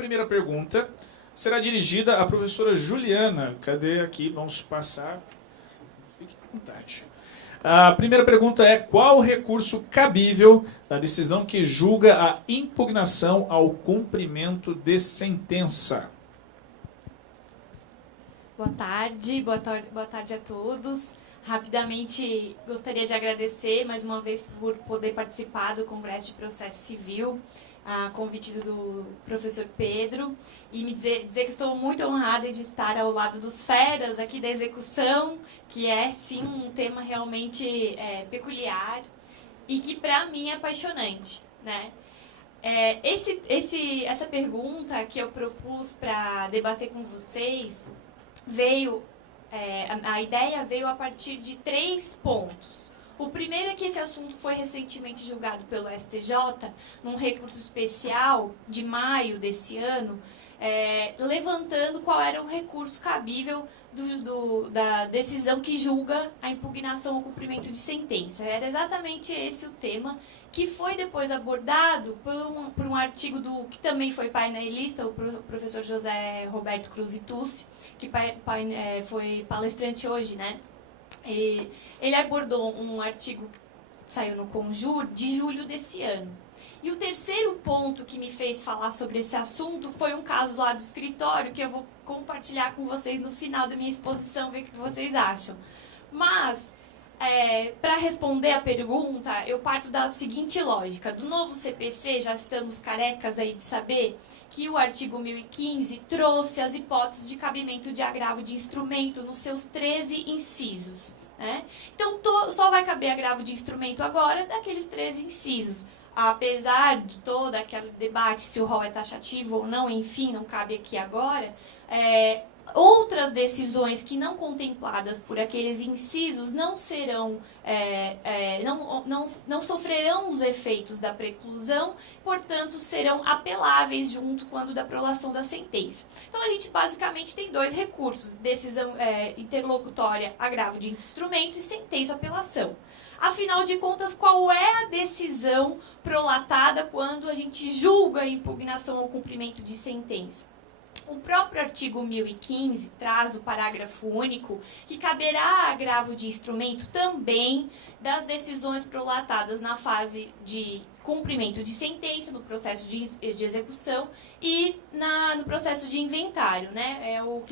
primeira pergunta será dirigida à professora Juliana. Cadê aqui? Vamos passar. Fique à vontade. A primeira pergunta é: qual o recurso cabível da decisão que julga a impugnação ao cumprimento de sentença? Boa tarde a todos. Rapidamente, gostaria de agradecer mais uma vez por poder participar do Congresso de Processo Civil, a convite do professor Pedro, e me dizer que estou muito honrada de estar ao lado dos feras aqui da execução, que é, sim, um tema realmente peculiar e que, para mim, é apaixonante, né? Essa pergunta que eu propus para debater com vocês a ideia veio a partir de 3 pontos. O primeiro é que esse assunto foi recentemente julgado pelo STJ, num recurso especial de maio desse ano, levantando qual era o recurso cabível da decisão que julga a impugnação ao cumprimento de sentença. Era exatamente esse o tema, que foi depois abordado por um artigo que também foi painelista, o professor José Roberto Cruz Itucci, que foi palestrante hoje, né? E ele abordou um artigo que saiu no Conjur de julho desse ano. E o terceiro ponto que me fez falar sobre esse assunto foi um caso lá do escritório, que eu vou compartilhar com vocês no final da minha exposição, ver o que vocês acham. Mas, para responder a pergunta, eu parto da seguinte lógica. Do novo CPC, já estamos carecas aí de saber que o artigo 1015 trouxe as hipóteses de cabimento de agravo de instrumento nos seus 13 incisos, né? Então, só vai caber agravo de instrumento agora daqueles 13 incisos. Apesar de todo aquele debate se o rol é taxativo ou não, enfim, não cabe aqui agora, outras decisões que não contempladas por aqueles incisos não serão, não sofrerão os efeitos da preclusão, portanto, serão apeláveis junto quando da prolação da sentença. Então, a gente basicamente tem 2 recursos: decisão interlocutória, agravo de instrumento, e sentença apelação. Afinal de contas, qual é a decisão prolatada quando a gente julga a impugnação ao cumprimento de sentença? O próprio artigo 1015 traz o parágrafo único que caberá agravo de instrumento também das decisões prolatadas na fase de cumprimento de sentença, no processo de execução e no processo de inventário, né? É o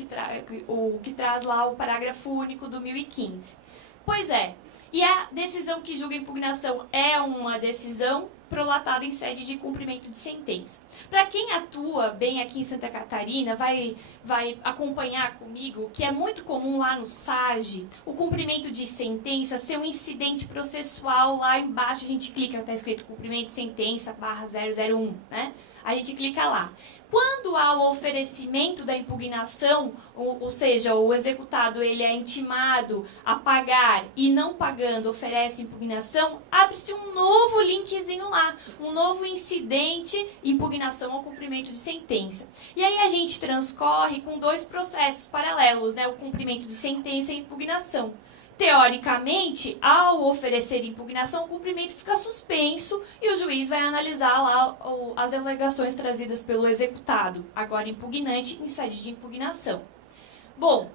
que traz lá o parágrafo único do 1015. Pois é. E a decisão que julga a impugnação é uma decisão prolatada em sede de cumprimento de sentença. Para quem atua bem aqui em Santa Catarina, vai acompanhar comigo que é muito comum lá no SAGE o cumprimento de sentença ser um incidente processual. Lá embaixo a gente clica, está escrito cumprimento de sentença /001, né? A gente clica lá. Quando há o oferecimento da impugnação, ou seja, o executado ele é intimado a pagar e não pagando oferece impugnação, abre-se um novo linkzinho lá, um novo incidente, impugnação ao cumprimento de sentença. E aí a gente transcorre com 2 processos paralelos, né? O cumprimento de sentença e a impugnação. Teoricamente, ao oferecer impugnação, o cumprimento fica suspenso e o juiz vai analisar lá as alegações trazidas pelo executado, agora impugnante, em sede de impugnação. Bom,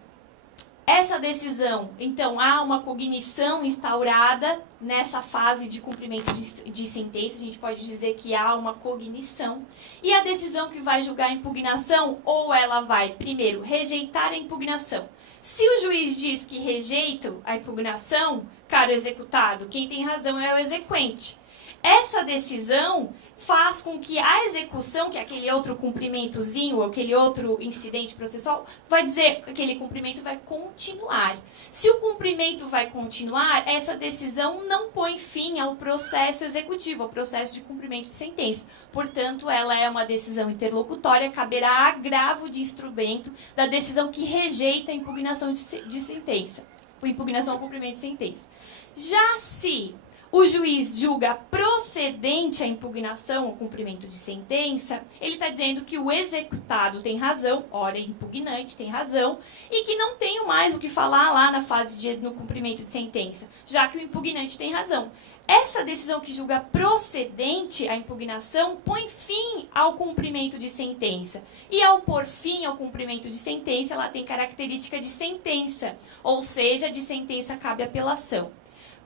essa decisão, então, há uma cognição instaurada nessa fase de cumprimento de sentença, a gente pode dizer que há uma cognição, e a decisão que vai julgar a impugnação, ou ela vai, primeiro, rejeitar a impugnação. Se o juiz diz que rejeita a impugnação, caro executado, quem tem razão é o exequente. Essa decisão faz com que a execução, que é aquele outro cumprimentozinho, ou aquele outro incidente processual, vai dizer que aquele cumprimento vai continuar. Se o cumprimento vai continuar, essa decisão não põe fim ao processo executivo, ao processo de cumprimento de sentença. Portanto, ela é uma decisão interlocutória, caberá agravo de instrumento da decisão que rejeita a impugnação de sentença, impugnação ao cumprimento de sentença. Já se o juiz julga procedente a impugnação, o cumprimento de sentença, ele está dizendo que o executado tem razão, ora, impugnante tem razão, e que não tenho mais o que falar lá na fase no cumprimento de sentença, já que o impugnante tem razão. Essa decisão que julga procedente a impugnação põe fim ao cumprimento de sentença. E ao pôr fim ao cumprimento de sentença, ela tem característica de sentença, ou seja, de sentença cabe apelação.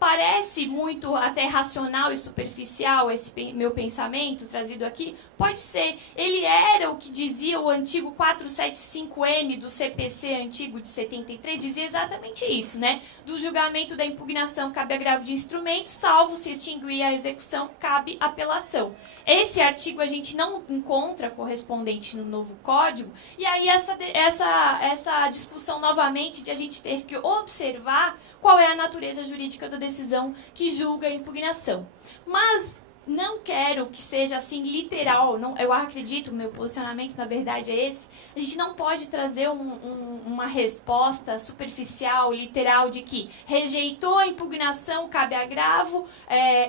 Parece muito até racional e superficial esse meu pensamento trazido aqui? Pode ser. Ele era o que dizia o antigo 475M do CPC antigo de 73, dizia exatamente isso, né? Do julgamento da impugnação cabe agravo de instrumento, salvo se extinguir a execução, cabe apelação. Esse artigo a gente não encontra correspondente no novo código, e aí essa discussão novamente de a gente ter que observar qual é a natureza jurídica da decisão que julga a impugnação. Mas não quero que seja assim literal, não, eu acredito, meu posicionamento na verdade é esse, a gente não pode trazer uma resposta superficial, literal, de que rejeitou a impugnação, cabe agravo,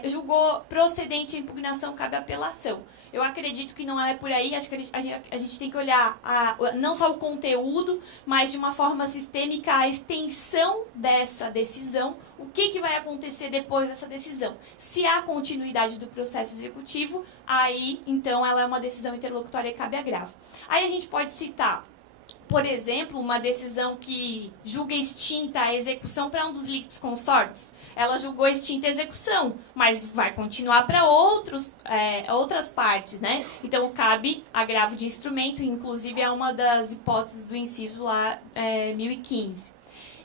julgou procedente a impugnação, cabe apelação. Eu acredito que não é por aí, acho que a gente tem que olhar não só o conteúdo, mas de uma forma sistêmica a extensão dessa decisão, o que vai acontecer depois dessa decisão. Se há continuidade do processo executivo, aí, então, ela é uma decisão interlocutória e cabe agravo. Aí a gente pode citar, por exemplo, uma decisão que julga extinta a execução para um dos litisconsortes. Ela julgou extinta a execução, mas vai continuar para outras partes, né? Então, cabe agravo de instrumento, inclusive é uma das hipóteses do inciso lá, 1015.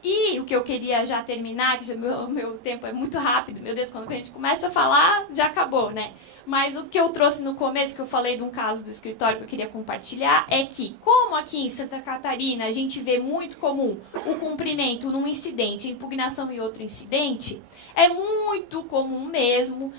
E o que eu queria já terminar, que o meu tempo é muito rápido, meu Deus, quando a gente começa a falar, já acabou, né? Mas o que eu trouxe no começo, que eu falei de um caso do escritório que eu queria compartilhar, é que, como aqui em Santa Catarina a gente vê muito comum o cumprimento num incidente, a impugnação em outro incidente, é muito comum mesmo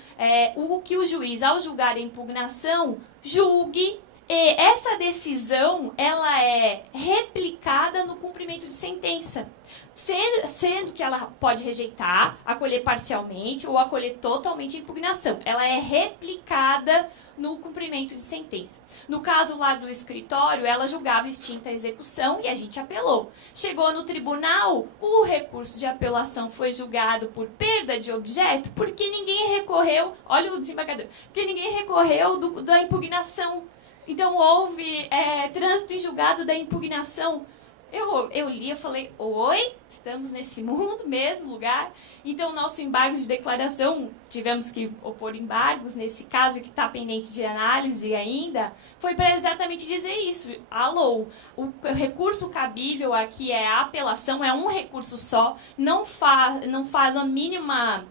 o que o juiz, ao julgar a impugnação, julgue. E essa decisão, ela é replicada no cumprimento de sentença, sendo que ela pode rejeitar, acolher parcialmente ou acolher totalmente a impugnação. Ela é replicada no cumprimento de sentença. No caso lá do escritório, ela julgava extinta a execução e a gente apelou. Chegou no tribunal, o recurso de apelação foi julgado por perda de objeto porque ninguém recorreu, olha o desembargador, porque ninguém recorreu da impugnação. Então, houve trânsito em julgado da impugnação. Eu li e falei, oi, estamos nesse mundo, mesmo lugar. Então, nosso embargo de declaração, tivemos que opor embargos, nesse caso que está pendente de análise ainda, foi para exatamente dizer isso. Alô, o recurso cabível aqui é a apelação, é um recurso só, não faz a mínima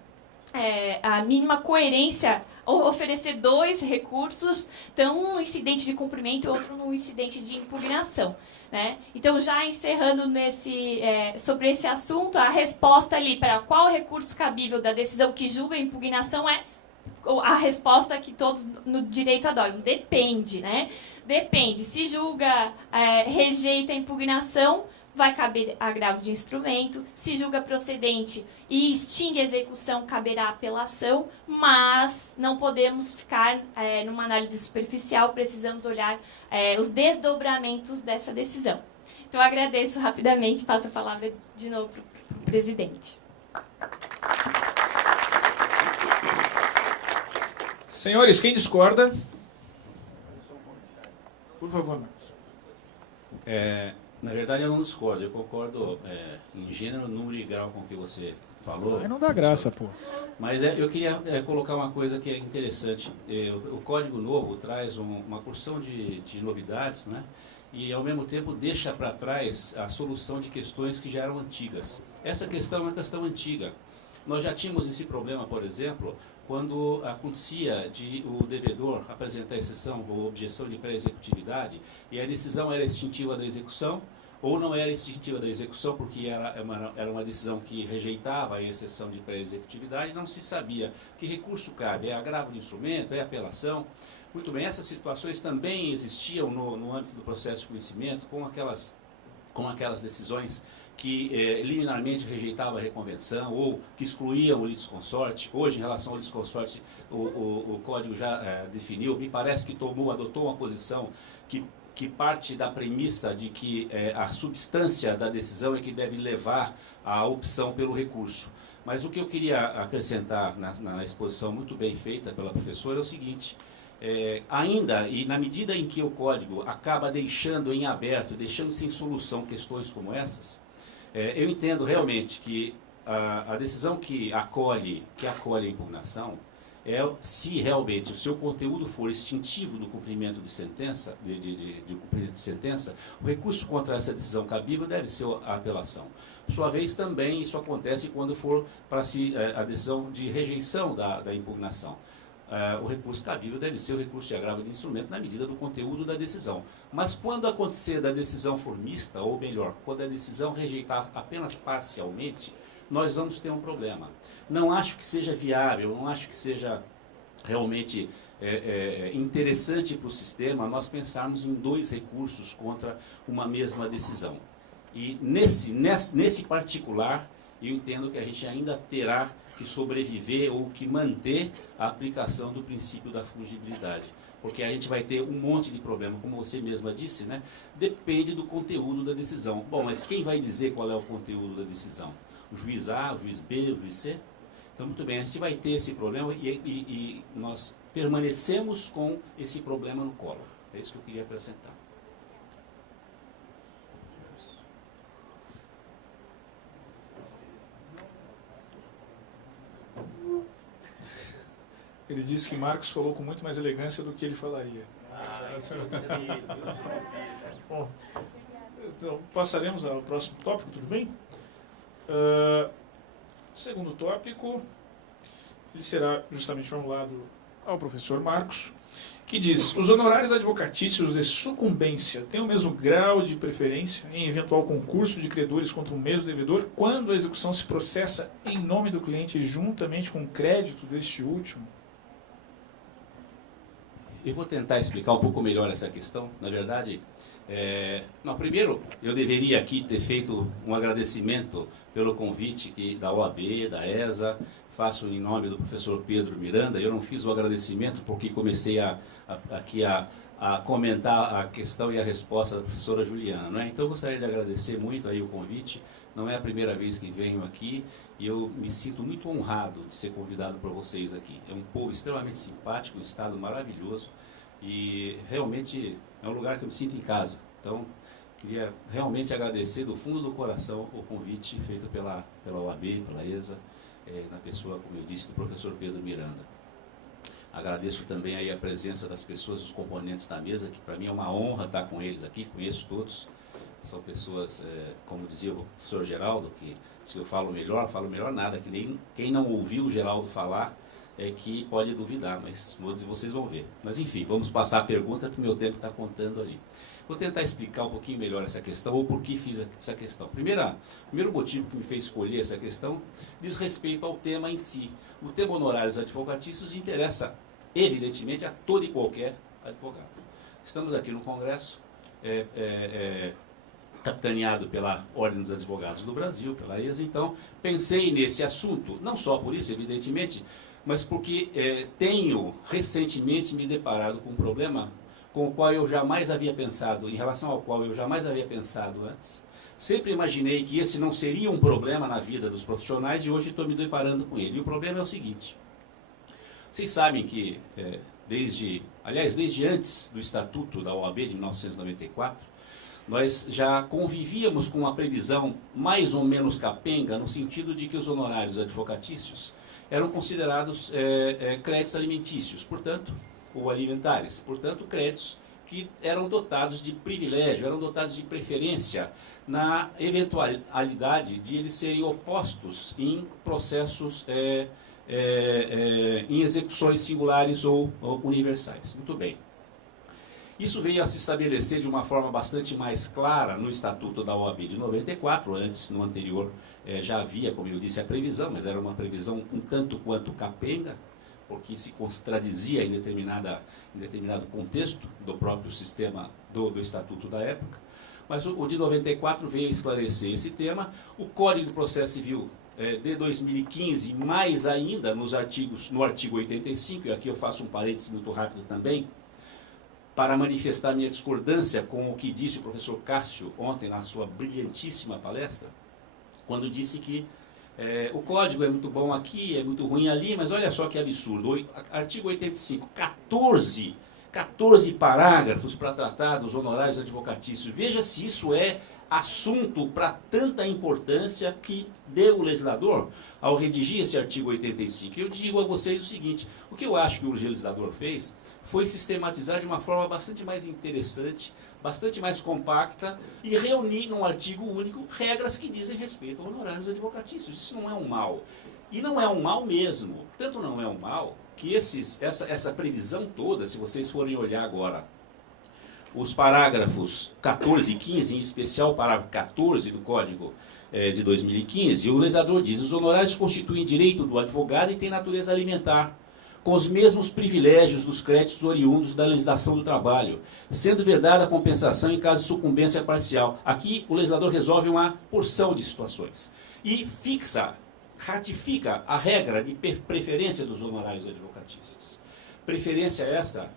coerência oferecer dois recursos, então um incidente de cumprimento e outro no incidente de impugnação, né? Então, já encerrando sobre esse assunto, a resposta ali para qual recurso cabível da decisão que julga a impugnação é a resposta que todos no direito adoram. Depende, né? Depende. Se julga, rejeita a impugnação, vai caber agravo de instrumento. Se julga procedente e extingue a execução, caberá apelação, mas não podemos ficar numa análise superficial, precisamos olhar os desdobramentos dessa decisão. Então, eu agradeço rapidamente, passo a palavra de novo para o presidente. Senhores, quem discorda? Por favor, Marcos. Na verdade, eu não discordo. Eu concordo em gênero, número e grau com o que você falou. Aí não dá graça, pô. Mas eu queria colocar uma coisa que é interessante. O Código Novo traz uma porção de novidades, né? E, ao mesmo tempo, deixa para trás a solução de questões que já eram antigas. Essa questão é uma questão antiga. Nós já tínhamos esse problema, por exemplo, quando acontecia o devedor apresentar exceção ou objeção de pré-executividade e a decisão era extintiva da execução, ou não era extintiva da execução porque era uma decisão que rejeitava a exceção de pré-executividade, não se sabia que recurso cabe, é agravo de instrumento, é apelação. Muito bem, essas situações também existiam no âmbito do processo de conhecimento, com aquelas decisões que liminarmente rejeitava a reconvenção ou que excluía o litisconsorte. Hoje, em relação ao litisconsorte, o Código já definiu, me parece que adotou uma posição que parte da premissa de que a substância da decisão é que deve levar à opção pelo recurso. Mas o que eu queria acrescentar na exposição muito bem feita pela professora é o seguinte: ainda e na medida em que o Código acaba deixando em aberto, deixando sem solução questões como essas, eu entendo realmente que a decisão que acolhe a impugnação se realmente o seu conteúdo for extintivo do cumprimento de sentença, cumprimento de sentença, o recurso contra essa decisão cabível deve ser a apelação. Por sua vez, também isso acontece quando for para a decisão de rejeição da impugnação. O recurso cabível deve ser o recurso de agravo de instrumento na medida do conteúdo da decisão. Mas quando acontecer da decisão for mista, ou melhor, quando a decisão rejeitar apenas parcialmente, nós vamos ter um problema. Não acho que seja viável, não acho que seja realmente interessante para o sistema nós pensarmos em 2 recursos contra uma mesma decisão. E nesse particular, eu entendo que a gente ainda terá que sobreviver ou que manter a aplicação do princípio da fungibilidade. Porque a gente vai ter um monte de problema, como você mesma disse, né? Depende do conteúdo da decisão. Bom, mas quem vai dizer qual é o conteúdo da decisão? O juiz A, o juiz B, o juiz C? Então, muito bem, a gente vai ter esse problema e nós permanecemos com esse problema no colo. É isso que eu queria acrescentar. Ele disse que Marcos falou com muito mais elegância do que ele falaria. Bom, então, passaremos ao próximo tópico, tudo bem? Segundo tópico, ele será justamente formulado ao professor Marcos, que diz: os honorários advocatícios de sucumbência têm o mesmo grau de preferência em eventual concurso de credores contra o mesmo devedor quando a execução se processa em nome do cliente juntamente com o crédito deste último? Eu vou tentar explicar um pouco melhor essa questão. Na verdade, primeiro eu deveria aqui ter feito um agradecimento pelo convite da OAB, da ESA. Faço em nome do professor Pedro Miranda. Eu não fiz o agradecimento porque comecei aqui a comentar a questão e a resposta da professora Juliana, não é? Então eu gostaria de agradecer muito aí o convite. Não é a primeira vez que venho aqui e eu me sinto muito honrado de ser convidado por vocês aqui. É um povo extremamente simpático, um estado maravilhoso e realmente é um lugar que eu me sinto em casa. Então, queria realmente agradecer do fundo do coração o convite feito pela OAB, pela ESA, na pessoa, como eu disse, do professor Pedro Miranda. Agradeço também aí a presença das pessoas, dos componentes da mesa, que para mim é uma honra estar com eles aqui, conheço todos. São pessoas, como dizia o professor Geraldo, que se eu falo melhor nada, que nem quem não ouviu o Geraldo falar é que pode duvidar, mas vocês vão ver. Mas enfim, vamos passar a pergunta, porque o meu tempo está contando ali. Vou tentar explicar um pouquinho melhor essa questão, ou por que fiz essa questão. Primeiro motivo que me fez escolher essa questão diz respeito ao tema em si. O tema honorários advocatícios interessa, evidentemente, a todo e qualquer advogado. Estamos aqui no Congresso, capitaneado pela Ordem dos Advogados do Brasil, pela ESA. Então, pensei nesse assunto, não só por isso, evidentemente, mas porque tenho recentemente me deparado com um problema com o qual eu jamais havia pensado, em relação ao qual eu jamais havia pensado antes. Sempre imaginei que esse não seria um problema na vida dos profissionais e hoje estou me deparando com ele. E o problema é o seguinte: vocês sabem que, desde antes do Estatuto da OAB de 1994, nós já convivíamos com uma previsão mais ou menos capenga, no sentido de que os honorários advocatícios eram considerados créditos alimentícios, portanto, ou alimentares, portanto, créditos que eram dotados de privilégio, eram dotados de preferência na eventualidade de eles serem opostos em processos, em execuções singulares ou universais. Muito bem. Isso veio a se estabelecer de uma forma bastante mais clara no Estatuto da OAB de 94, antes, no anterior, já havia, como eu disse, a previsão, mas era uma previsão um tanto quanto capenga, porque se contradizia em determinado contexto do próprio sistema do Estatuto da época. Mas o de 94 veio esclarecer esse tema. O Código do Processo Civil de 2015, mais ainda no artigo 85, e aqui eu faço um parênteses muito rápido também, para manifestar minha discordância com o que disse o professor Cássio ontem na sua brilhantíssima palestra, quando disse que o código é muito bom aqui, é muito ruim ali, mas olha só que absurdo. Artigo 85, 14 parágrafos para tratar dos honorários advocatícios. Veja se isso é assunto para tanta importância que deu o legislador ao redigir esse artigo 85. Eu digo a vocês o seguinte, o que eu acho que o legislador fez foi sistematizar de uma forma bastante mais interessante, bastante mais compacta, e reunir num artigo único regras que dizem respeito a honorários advocatícios. Isso não é um mal. E não é um mal mesmo. Tanto não é um mal que essa previsão toda, se vocês forem olhar agora, os parágrafos 14 e 15, em especial o parágrafo 14 do Código de 2015, o legislador diz: os honorários constituem direito do advogado e têm natureza alimentar, com os mesmos privilégios dos créditos oriundos da legislação do trabalho, sendo vedada a compensação em caso de sucumbência parcial. Aqui o legislador resolve uma porção de situações e ratifica a regra de preferência dos honorários advocatícios. Preferência essa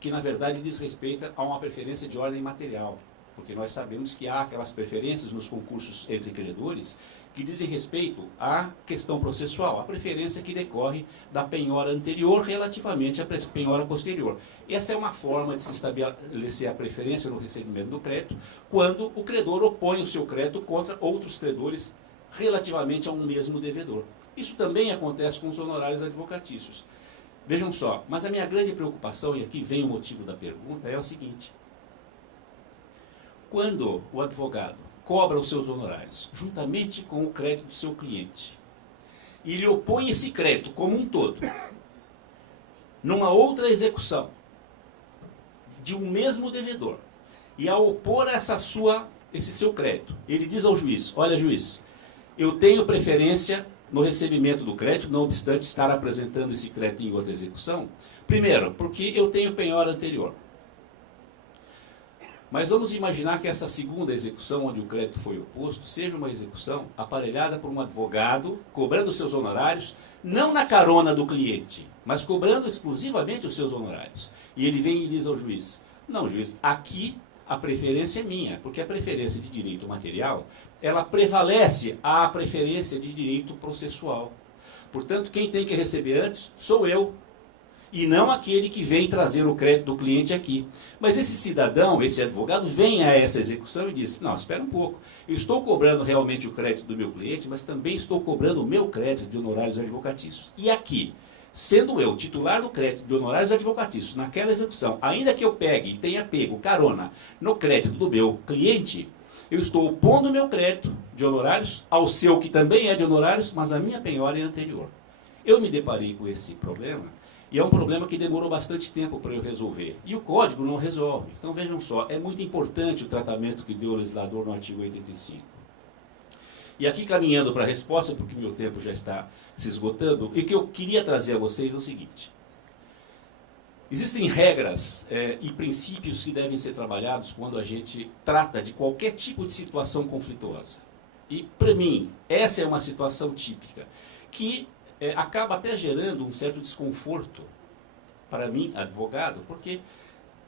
que, na verdade, diz respeito a uma preferência de ordem material, porque nós sabemos que há aquelas preferências nos concursos entre credores que dizem respeito à questão processual, a preferência que decorre da penhora anterior relativamente à penhora posterior. Essa é uma forma de se estabelecer a preferência no recebimento do crédito, quando o credor opõe o seu crédito contra outros credores relativamente a um mesmo devedor. Isso também acontece com os honorários advocatícios. Vejam só, mas a minha grande preocupação, e aqui vem o motivo da pergunta, é o seguinte: quando o advogado cobra os seus honorários juntamente com o crédito do seu cliente e lhe opõe esse crédito como um todo numa outra execução de um mesmo devedor, e ao opor esse seu crédito, ele diz ao juiz: olha, juiz, eu tenho preferência no recebimento do crédito, não obstante estar apresentando esse crédito em outra execução. Primeiro, porque eu tenho penhora anterior. Mas vamos imaginar que essa segunda execução, onde o crédito foi oposto, seja uma execução aparelhada por um advogado, cobrando seus honorários, não na carona do cliente, mas cobrando exclusivamente os seus honorários. E ele vem e diz ao juiz: não, juiz, aqui a preferência é minha, porque a preferência de direito material, ela prevalece à preferência de direito processual. Portanto, quem tem que receber antes sou eu, e não aquele que vem trazer o crédito do cliente aqui. Mas esse cidadão, esse advogado, vem a essa execução e diz: não, espera um pouco, eu estou cobrando realmente o crédito do meu cliente, mas também estou cobrando o meu crédito de honorários advocatícios. E aqui, sendo eu titular do crédito de honorários advocatícios naquela execução, ainda que eu pegue e tenha pego carona no crédito do meu cliente, eu estou opondo o meu crédito de honorários ao seu, que também é de honorários, mas a minha penhora é anterior. Eu me deparei com esse problema, e é um problema que demorou bastante tempo para eu resolver. E o código não resolve. Então vejam só, é muito importante o tratamento que deu o legislador no artigo 85. E aqui, caminhando para a resposta, porque meu tempo já está se esgotando, e o que eu queria trazer a vocês é o seguinte: existem regras e princípios que devem ser trabalhados quando a gente trata de qualquer tipo de situação conflituosa. E, para mim, essa é uma situação típica, que acaba até gerando um certo desconforto para mim, advogado, porque,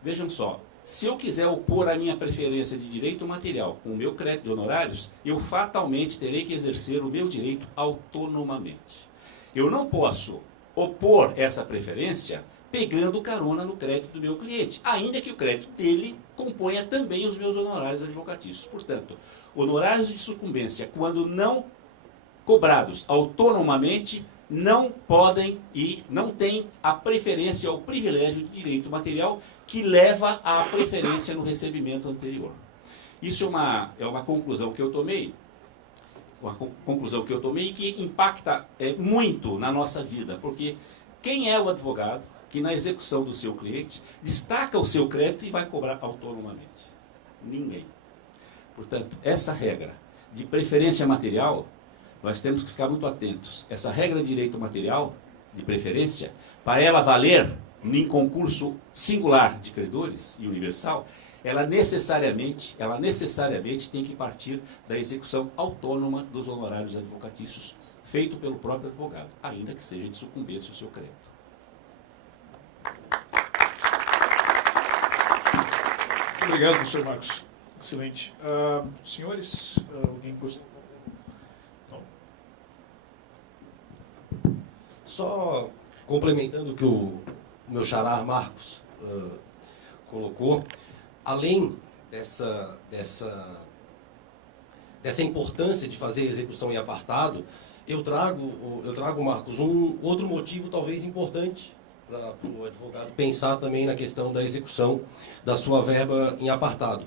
vejam só, se eu quiser opor a minha preferência de direito material com o meu crédito de honorários, eu fatalmente terei que exercer o meu direito autonomamente. Eu não posso opor essa preferência pegando carona no crédito do meu cliente, ainda que o crédito dele componha também os meus honorários advocatícios. Portanto, honorários de sucumbência, quando não cobrados autonomamente, não podem e não têm a preferência ou o privilégio de direito material que leva à preferência no recebimento anterior. Isso é uma conclusão que eu tomei, e que impacta muito na nossa vida, porque quem é o advogado que na execução do seu cliente destaca o seu crédito e vai cobrar autonomamente? Ninguém. Portanto, essa regra de preferência material, nós temos que ficar muito atentos. Essa regra de direito material, de preferência, para ela valer em concurso singular de credores e universal, ela necessariamente tem que partir da execução autônoma dos honorários advocatícios, feito pelo próprio advogado, ainda que seja de sucumbência o seu crédito. Muito obrigado, professor Marcos. Excelente. Senhores, alguém gostaria? Então. Só complementando o que o meu xará Marcos colocou, além dessa importância de fazer execução em apartado, eu trago, Marcos, um outro motivo talvez importante para o advogado pensar também na questão da execução da sua verba em apartado.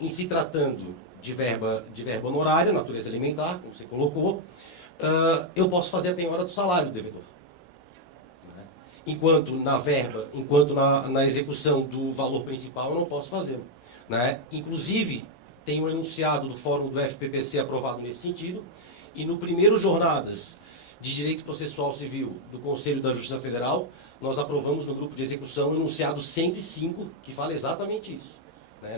Em se tratando de verba honorária, natureza alimentar, como você colocou, eu posso fazer a penhora do salário do devedor. Enquanto na execução do valor principal eu não posso fazê-lo. Né? Inclusive, tem um enunciado do Fórum do FPPC aprovado nesse sentido, e no primeiro Jornadas de Direito Processual Civil do Conselho da Justiça Federal, nós aprovamos no grupo de execução o enunciado 105, que fala exatamente isso.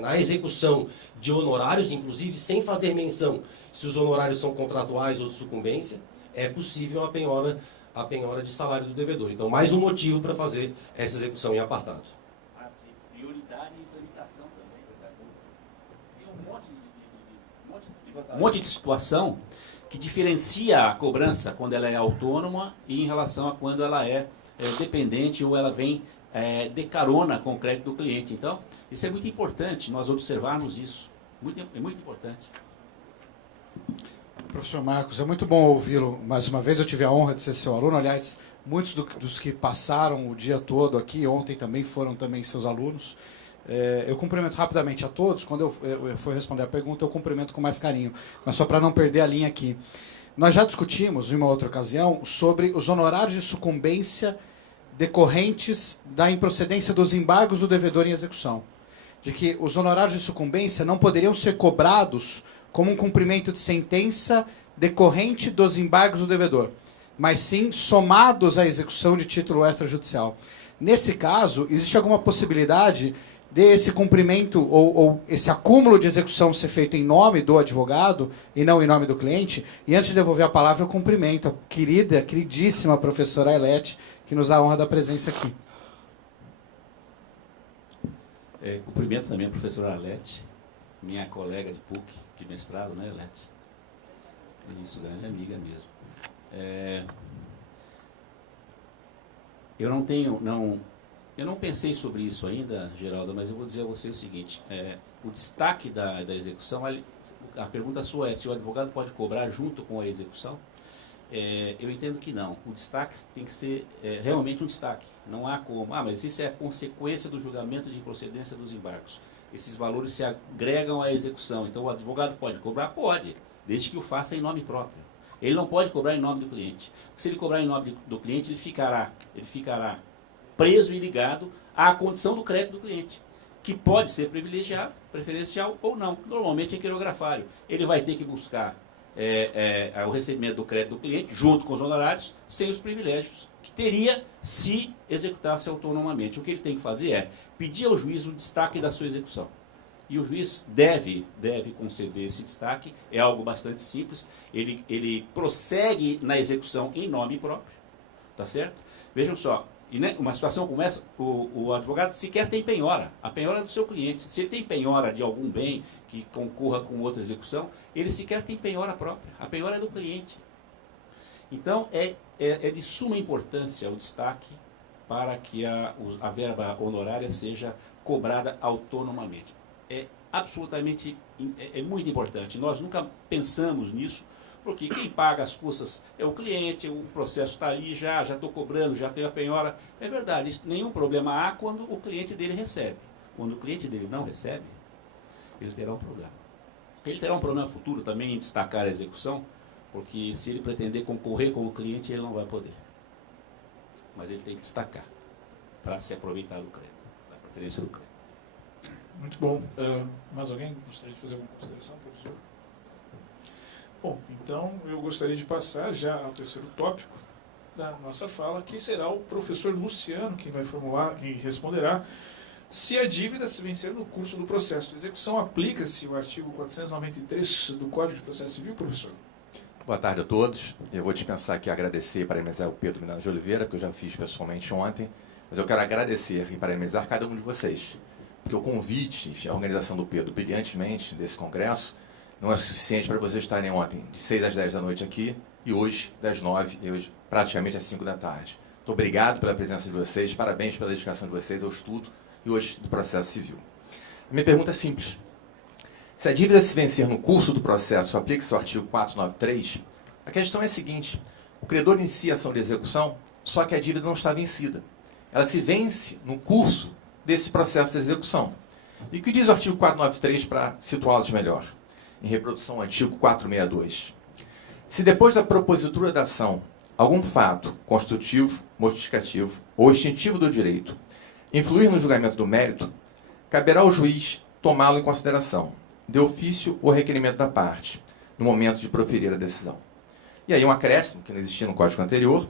Na execução de honorários, inclusive sem fazer menção se os honorários são contratuais ou de sucumbência, é possível a penhora de salário do devedor. Então, mais um motivo para fazer essa execução em apartado. A prioridade e tramitação também. Tem um monte de situação que diferencia a cobrança quando ela é autônoma e em relação a quando ela é dependente ou ela vem de carona com o crédito do cliente. Então, isso é muito importante, nós observarmos isso. É muito importante. Professor Marcos, é muito bom ouvi-lo mais uma vez. Eu tive a honra de ser seu aluno. Aliás, muitos dos que passaram o dia todo aqui, ontem também foram também seus alunos. Eu cumprimento rapidamente a todos. Quando eu for responder a pergunta, eu cumprimento com mais carinho. Mas só para não perder a linha aqui. Nós já discutimos, em uma outra ocasião, sobre os honorários de sucumbência decorrentes da improcedência dos embargos do devedor em execução. De que os honorários de sucumbência não poderiam ser cobrados como um cumprimento de sentença decorrente dos embargos do devedor, mas sim somados à execução de título extrajudicial. Nesse caso, existe alguma possibilidade desse cumprimento ou esse acúmulo de execução ser feito em nome do advogado e não em nome do cliente? E antes de devolver a palavra, eu cumprimento a queridíssima professora Ailete, que nos dá a honra da presença aqui. Cumprimento também a professora Ailete, minha colega de PUC, de mestrado, né, Ailete? Isso, grande amiga mesmo. Eu não pensei sobre isso ainda, Geraldo, mas eu vou dizer a você o seguinte, o destaque da execução, a pergunta sua é se o advogado pode cobrar junto com a execução? Eu entendo que não. O destaque tem que ser realmente um destaque. Não há como, mas isso é a consequência do julgamento de improcedência dos embargos. Esses valores se agregam à execução. Então, o advogado pode cobrar? Pode, desde que o faça em nome próprio. Ele não pode cobrar em nome do cliente. Porque se ele cobrar em nome do cliente, ele ficará preso e ligado à condição do crédito do cliente, que pode ser privilegiado, preferencial ou não. Normalmente é quirografário. Ele vai ter que buscar o recebimento do crédito do cliente, junto com os honorários, sem os privilégios que teria se executasse autonomamente. O que ele tem que fazer é pedir ao juiz o destaque da sua execução. E o juiz deve conceder esse destaque, é algo bastante simples, ele prossegue na execução em nome próprio, tá certo? Vejam só, uma situação como essa, o advogado sequer tem penhora, a penhora é do seu cliente. Se ele tem penhora de algum bem que concorra com outra execução, ele sequer tem penhora própria, a penhora é do cliente. Então, é de suma importância o destaque para que a verba honorária seja cobrada autonomamente. É absolutamente, muito importante. Nós nunca pensamos nisso, porque quem paga as custas é o cliente, o processo está ali, já estou cobrando, já tenho a penhora. É verdade, isso, nenhum problema há quando o cliente dele recebe. Quando o cliente dele não recebe, ele terá um problema. Ele terá um problema futuro também em destacar a execução, porque se ele pretender concorrer com o cliente, ele não vai poder. Mas ele tem que destacar para se aproveitar do crédito, da preferência do crédito. Muito bom. Mais alguém gostaria de fazer alguma consideração, professor? Bom, então eu gostaria de passar já ao terceiro tópico da nossa fala, que será o professor Luciano quem vai formular, quem responderá se a dívida se vencer no curso do processo de execução. Aplica-se o artigo 493 do Código de Processo Civil, professor? Boa tarde a todos. Eu vou dispensar aqui agradecer e parabenizar o Pedro Miranda de Oliveira, que eu já fiz pessoalmente ontem, mas eu quero agradecer e parabenizar cada um de vocês, porque o convite, a organização do Pedro brilhantemente desse congresso, não é suficiente para vocês estarem ontem de 6 às 10 da noite aqui e hoje das 9 e hoje praticamente às 5 da tarde. Muito obrigado pela presença de vocês, parabéns pela dedicação de vocês ao estudo e hoje do processo civil. Minha pergunta é simples. Se a dívida se vencer no curso do processo, aplica-se o artigo 493, a questão é a seguinte: o credor inicia a ação de execução, só que a dívida não está vencida. Ela se vence no curso desse processo de execução. E o que diz o artigo 493 para situá-los melhor? Em reprodução ao artigo 462. Se depois da propositura da ação, algum fato constitutivo, modificativo ou extintivo do direito influir no julgamento do mérito, caberá ao juiz tomá-lo em consideração, de ofício ou requerimento da parte, no momento de proferir a decisão. E aí um acréscimo, que não existia no Código anterior,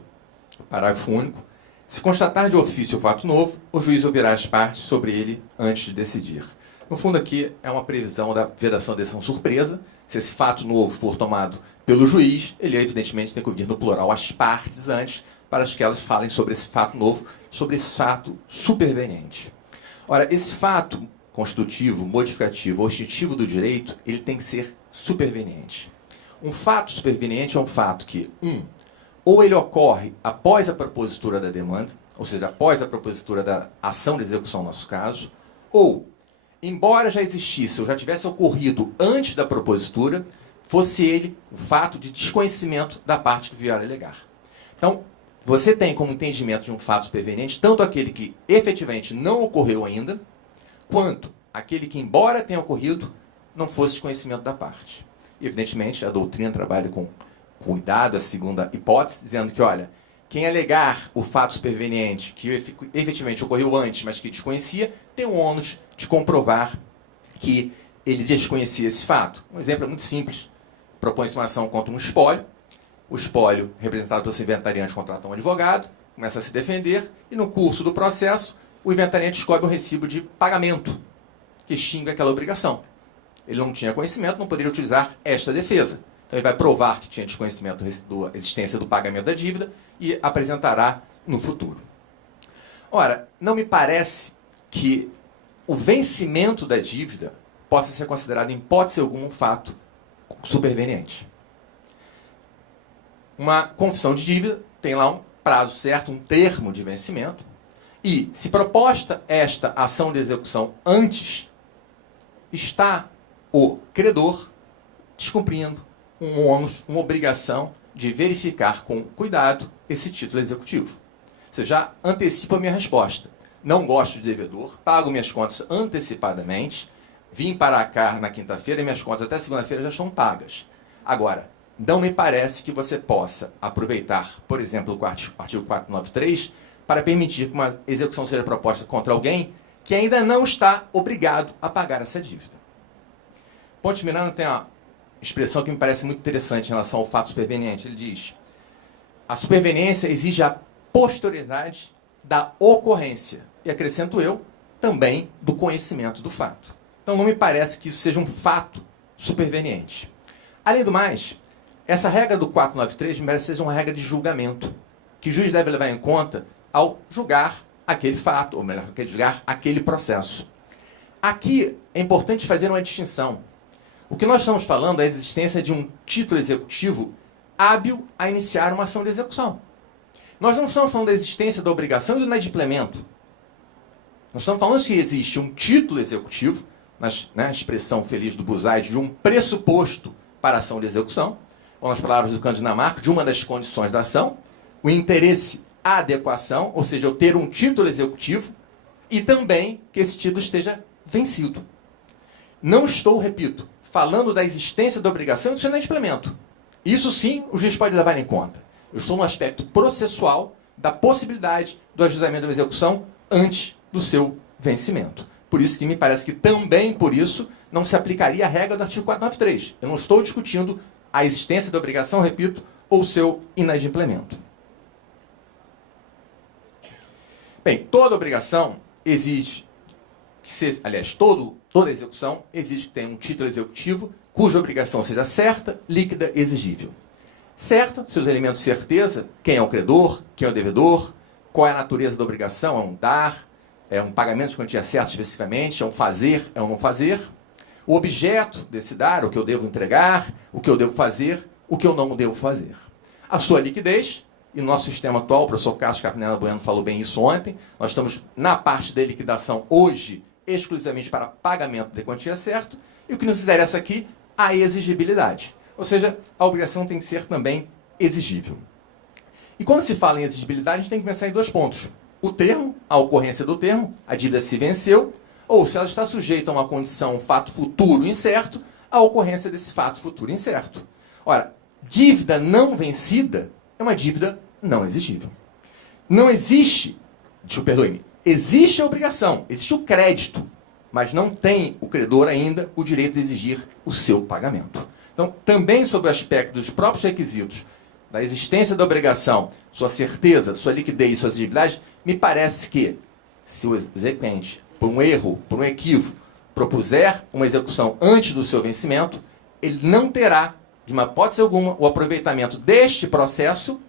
parágrafo único: se constatar de ofício o fato novo, o juiz ouvirá as partes sobre ele antes de decidir. No fundo, aqui é uma previsão da vedação de decisão surpresa. Se esse fato novo for tomado pelo juiz, ele evidentemente tem que ouvir no plural as partes antes, para que elas falem sobre esse fato novo, sobre esse fato superveniente. Ora, esse fato constitutivo, modificativo ou extintivo do direito, ele tem que ser superveniente. Um fato superveniente é um fato que, ou ele ocorre após a propositura da demanda, ou seja, após a propositura da ação de execução, no nosso caso, ou, embora já existisse ou já tivesse ocorrido antes da propositura, fosse ele o fato de desconhecimento da parte que vier a alegar. Então, você tem como entendimento de um fato superveniente tanto aquele que efetivamente não ocorreu ainda, quanto aquele que, embora tenha ocorrido, não fosse desconhecimento da parte. E, evidentemente, a doutrina trabalha com cuidado, a segunda hipótese, dizendo que, olha, quem alegar o fato superveniente que efetivamente ocorreu antes, mas que desconhecia, tem o ônus de comprovar que ele desconhecia esse fato. Um exemplo é muito simples. Propõe-se uma ação contra um espólio. O espólio, representado pelo seu inventariante, contrata um advogado, começa a se defender, e no curso do processo, o inventariante descobre um recibo de pagamento que extingue aquela obrigação. Ele não tinha conhecimento, não poderia utilizar esta defesa. Então ele vai provar que tinha desconhecimento da existência do pagamento da dívida e apresentará no futuro. Ora, não me parece que o vencimento da dívida possa ser considerado, em hipótese alguma, um fato superveniente. Uma confissão de dívida tem lá um prazo certo, um termo de vencimento, e, se proposta esta ação de execução antes, está o credor descumprindo um ônus, uma obrigação de verificar com cuidado esse título executivo. Você já antecipa a minha resposta. Não gosto de devedor, pago minhas contas antecipadamente, vim para cá na quinta-feira e minhas contas até segunda-feira já estão pagas. Agora, não me parece que você possa aproveitar, por exemplo, o artigo 493 para permitir que uma execução seja proposta contra alguém que ainda não está obrigado a pagar essa dívida. Pontes Miranda tem uma expressão que me parece muito interessante em relação ao fato superveniente. Ele diz: a superveniência exige a posterioridade da ocorrência, e acrescento eu, também do conhecimento do fato. Então não me parece que isso seja um fato superveniente. Além do mais, essa regra do 493 me parece que seja uma regra de julgamento, que o juiz deve levar em conta ao julgar aquele fato, ou melhor, julgar aquele processo. Aqui é importante fazer uma distinção. O que nós estamos falando é a existência de um título executivo hábil a iniciar uma ação de execução. Nós não estamos falando da existência da obrigação e do inadimplemento. Nós estamos falando que existe um título executivo, na expressão feliz do Buzaide, de um pressuposto para a ação de execução, ou nas palavras do Cândido Dinamarca, de uma das condições da ação, o interesse à adequação, ou seja, eu ter um título executivo, e também que esse título esteja vencido. Não estou, repito, falando da existência da obrigação e do seu inadimplemento. Isso sim o juiz pode levar em conta. Eu estou no aspecto processual da possibilidade do ajuizamento de uma execução antes do seu vencimento. Por isso que me parece que também por isso não se aplicaria a regra do artigo 493. Eu não estou discutindo a existência da obrigação, repito, ou o seu inadimplemento. Bem, toda obrigação exige aliás, toda execução exige que tenha um título executivo cuja obrigação seja certa, líquida, exigível. Certa, seus elementos de certeza, quem é o credor, quem é o devedor, qual é a natureza da obrigação, é um dar, é um pagamento de quantia certa especificamente, é um fazer, é um não fazer. O objeto desse dar, o que eu devo entregar, o que eu devo fazer, o que eu não devo fazer. A sua liquidez, e no nosso sistema atual, o professor Castro Carpinella Bueno falou bem isso ontem, nós estamos na parte da liquidação hoje, exclusivamente para pagamento de quantia certa, e o que nos interessa aqui, a exigibilidade. Ou seja, a obrigação tem que ser também exigível. E quando se fala em exigibilidade, a gente tem que pensar em dois pontos. O termo, a ocorrência do termo, a dívida se venceu, ou se ela está sujeita a uma condição, um fato futuro incerto, a ocorrência desse fato futuro incerto. Ora, dívida não vencida é uma dívida não exigível. Não existe, perdoe-me, existe a obrigação, existe o crédito, mas não tem o credor ainda o direito de exigir o seu pagamento. Então, também sob o aspecto dos próprios requisitos, da existência da obrigação, sua certeza, sua liquidez, sua exigibilidade, me parece que, se o exequente, por um erro, por um equívoco, propuser uma execução antes do seu vencimento, ele não terá, de uma hipótese alguma, o aproveitamento deste processo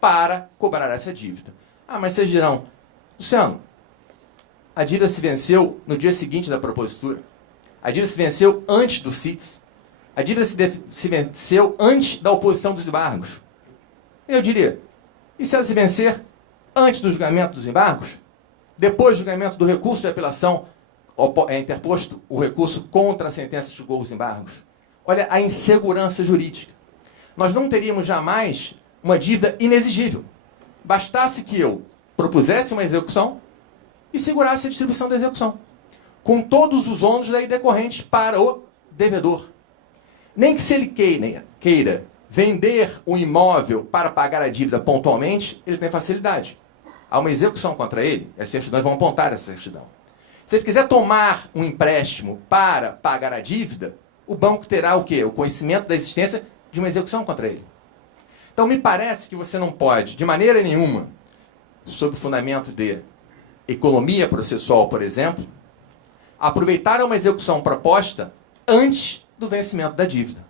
para cobrar essa dívida. Ah, mas vocês dirão, Luciano, a dívida se venceu no dia seguinte da propositura. A dívida se venceu antes do CITES. A dívida se venceu antes da oposição dos embargos. Eu diria, e se ela se vencer antes do julgamento dos embargos? Depois do julgamento do recurso de apelação, é interposto o recurso contra a sentença que julgou os embargos. Olha a insegurança jurídica. Nós não teríamos jamais uma dívida inexigível. Bastasse que eu propusesse uma execução e segurasse a distribuição da execução, com todos os ônus daí decorrentes para o devedor. Nem que se ele queira vender o imóvel para pagar a dívida pontualmente, ele tem facilidade. Há uma execução contra ele, as certidões vão apontar essa certidão. Se ele quiser tomar um empréstimo para pagar a dívida, o banco terá o quê? O conhecimento da existência de uma execução contra ele. Então, me parece que você não pode, de maneira nenhuma, sob o fundamento de economia processual, por exemplo, aproveitar uma execução proposta antes do vencimento da dívida.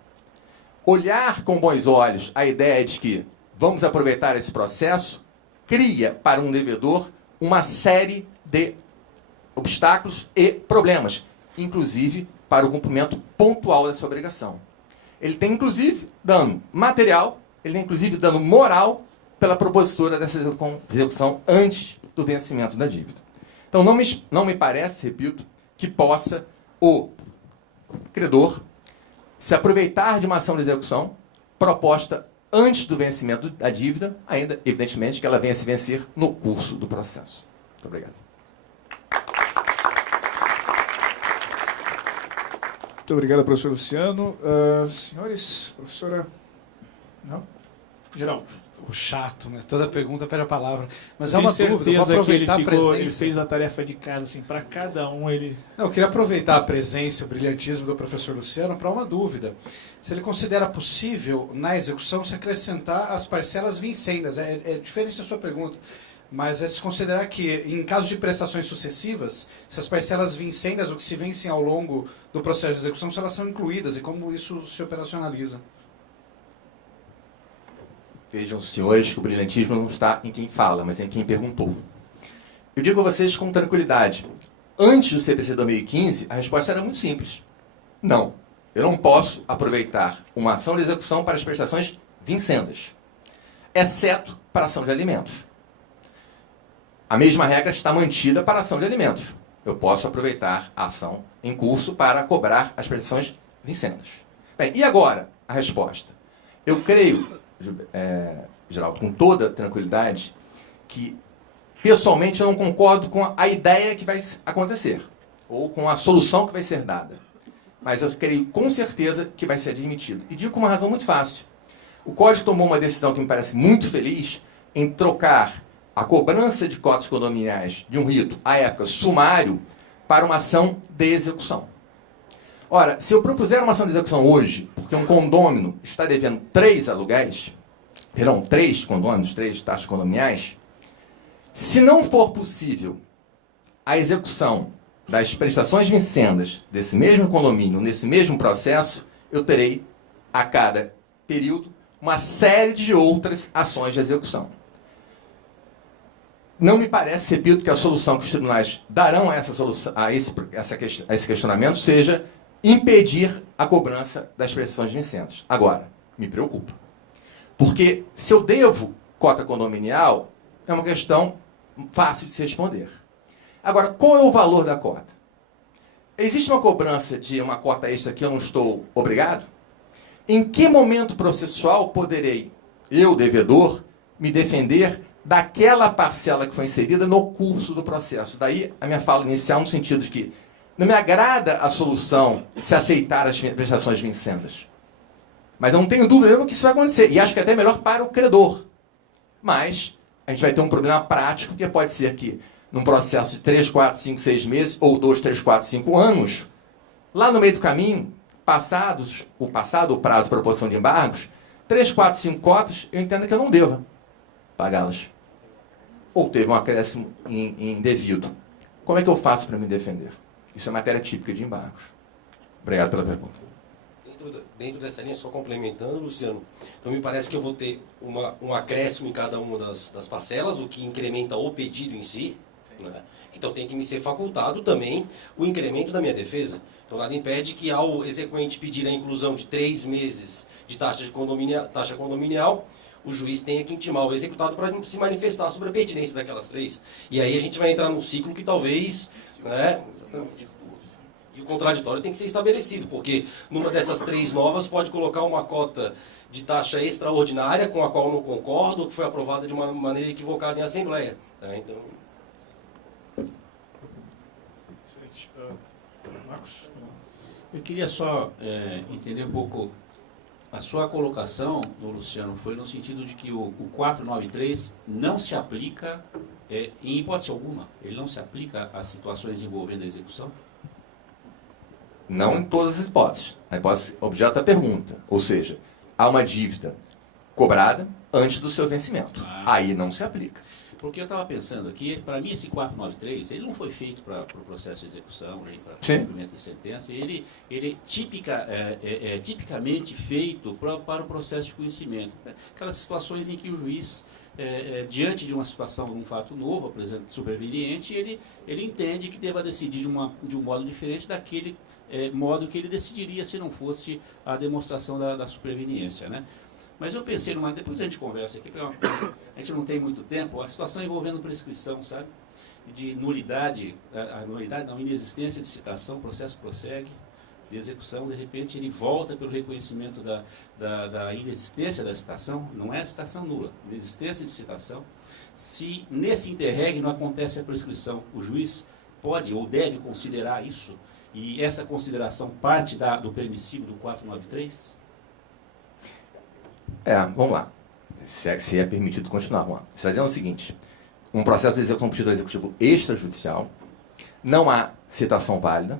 Olhar com bons olhos a ideia de que vamos aproveitar esse processo cria para um devedor uma série de obstáculos e problemas, inclusive para o cumprimento pontual dessa obrigação. Ele tem, inclusive, dano material, ele tem, inclusive, dano moral pela propositura dessa execução antes do vencimento da dívida. Então, não me parece, repito, que possa o credor se aproveitar de uma ação de execução proposta antes do vencimento da dívida, ainda, evidentemente, que ela venha se vencer no curso do processo. Muito obrigado. Muito obrigado, professor Luciano. Senhores, professora... Não? Geraldo. O chato, né? Toda pergunta pede a palavra. Mas é Tenho uma dúvida, vou certeza que aproveitar a presença. ele fez a tarefa de casa, assim, para cada um ele... Não, eu queria aproveitar a presença, o brilhantismo do professor Luciano para uma dúvida. Se ele considera possível, na execução, se acrescentar as parcelas vincendas. É diferente da sua pergunta, mas é se considerar que, em caso de prestações sucessivas, se as parcelas vincendas, o que se vencem ao longo do processo de execução, se elas são incluídas e como isso se operacionaliza. Vejam, senhores, que o brilhantismo não está em quem fala, mas em quem perguntou. Eu digo a vocês com tranquilidade. Antes do CPC 2015, a resposta era muito simples. Não, eu não posso aproveitar uma ação de execução para as prestações vincendas, exceto para a ação de alimentos. A mesma regra está mantida para a ação de alimentos. Eu posso aproveitar a ação em curso para cobrar as prestações vincendas. Bem, e agora a resposta? Eu creio... Geraldo, com toda tranquilidade, que pessoalmente eu não concordo com a ideia que vai acontecer, ou com a solução que vai ser dada. Mas eu creio com certeza que vai ser admitido. E digo com uma razão muito fácil. O Código tomou uma decisão que me parece muito feliz em trocar a cobrança de cotas condominiais de um rito, à época, sumário, para uma ação de execução. Ora, se eu propuser uma ação de execução hoje, porque um condômino está devendo 3 aluguéis, 3 condôminos, 3 taxas condominiais, se não for possível a execução das prestações vincendas desse mesmo condomínio, nesse mesmo processo, eu terei, a cada período, uma série de outras ações de execução. Não me parece, repito, que a solução que os tribunais darão a esse questionamento seja impedir a cobrança das prestações vincendas. Agora, me preocupa. Porque se eu devo cota condominial, é uma questão fácil de se responder. Agora, qual é o valor da cota? Existe uma cobrança de uma cota extra que eu não estou obrigado? Em que momento processual poderei, eu, devedor, me defender daquela parcela que foi inserida no curso do processo? Daí a minha fala inicial no sentido de que não me agrada a solução de se aceitar as prestações vincendas. Mas eu não tenho dúvida nenhuma que isso vai acontecer. E acho que é até melhor para o credor. Mas a gente vai ter um problema prático, que pode ser que num processo de 3, 4, 5, 6 meses, ou 2, 3, 4, 5 anos, lá no meio do caminho, o prazo de proposição de embargos, 3, 4, 5 cotas, eu entendo que eu não deva pagá-las. Ou teve um acréscimo indevido. Como é que eu faço para me defender? Isso é matéria típica de embargos. Obrigado pela pergunta. Dentro dessa linha, só complementando, Luciano, então me parece que eu vou ter um acréscimo em cada uma das parcelas, o que incrementa o pedido em si, né? Então tem que me ser facultado também o incremento da minha defesa. Então nada impede que ao exequente pedir a inclusão de 3 meses de taxa condominial, o juiz tenha que intimar o executado para se manifestar sobre a pertinência daquelas 3. E aí a gente vai entrar num ciclo que talvez, né, e o contraditório tem que ser estabelecido, porque numa dessas 3 novas pode colocar uma cota de taxa extraordinária com a qual eu não concordo, que foi aprovada de uma maneira equivocada em assembleia. Tá? Então... Marcos? Eu queria só entender um pouco a sua colocação, Luciano, foi no sentido de que o 493 não se aplica, em hipótese alguma, ele não se aplica às situações envolvendo a execução? Não em todas as hipóteses. A hipótese objeto da pergunta. Ou seja, há uma dívida cobrada antes do seu vencimento. Aí não se aplica. Porque eu estava pensando aqui, para mim esse 493, ele não foi feito para o processo de execução, nem para cumprimento de sentença, ele é tipicamente feito para o processo de conhecimento. Aquelas situações em que o juiz, diante de uma situação, de um fato novo, apresenta superveniente, ele entende que deva decidir de um modo diferente daquele modo que ele decidiria se não fosse a demonstração da superveniência, né? Mas eu pensei depois a gente conversa aqui, porque a gente não tem muito tempo, a situação envolvendo prescrição, sabe? De nulidade, a nulidade não, inexistência de citação, o processo prossegue, de execução, de repente ele volta pelo reconhecimento da inexistência da citação, não é a citação nula, inexistência de citação. Se nesse interregno acontece a prescrição, o juiz pode ou deve considerar isso, e essa consideração parte do permissivo do 493? Vamos lá. Se é permitido continuar, vamos lá. Você está dizendo o seguinte: um processo de execução pedido executivo extrajudicial, não há citação válida,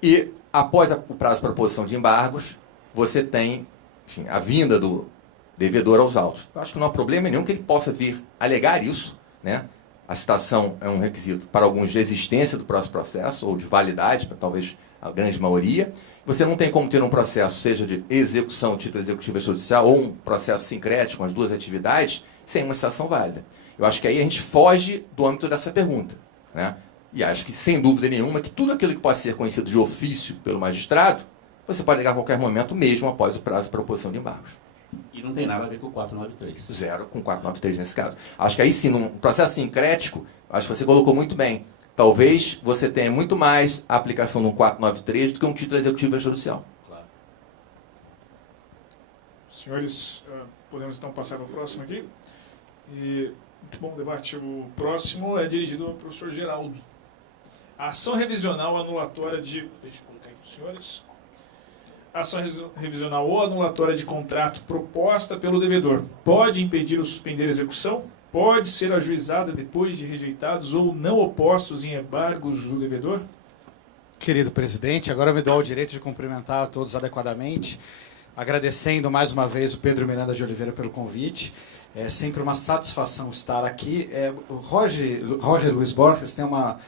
e após o prazo de proposição de embargos, você tem, enfim, a vinda do devedor aos autos. Eu acho que não há problema nenhum que ele possa vir alegar isso, né? A citação é um requisito para alguns de existência do próximo processo, ou de validade, para talvez a grande maioria. Você não tem como ter um processo, seja de execução, título executivo extrajudicial, ou um processo sincrético com as duas atividades, sem uma citação válida. Eu acho que aí a gente foge do âmbito dessa pergunta, né? E acho que, sem dúvida nenhuma, que tudo aquilo que pode ser conhecido de ofício pelo magistrado, você pode ligar a qualquer momento, mesmo após o prazo de proposição de embargos. E não tem nada a ver com o 493. Zero com 493 nesse caso. Acho que aí sim, num processo sincrético, acho que você colocou muito bem. Talvez você tenha muito mais a aplicação no 493 do que um título executivo extrajudicial. Claro. Senhores, podemos então passar para o próximo aqui. E, muito bom debate. O próximo é dirigido ao professor Geraldo. A ação revisional anulatória de... Deixa eu colocar aqui para os senhores. A ação revisional ou anulatória de contrato proposta pelo devedor pode impedir ou suspender a execução? Pode ser ajuizada depois de rejeitados ou não opostos em embargos do devedor? Querido presidente, agora me dou o direito de cumprimentar a todos adequadamente, agradecendo mais uma vez o Pedro Miranda de Oliveira pelo convite. É sempre uma satisfação estar aqui. O Jorge Luiz Borges tem uma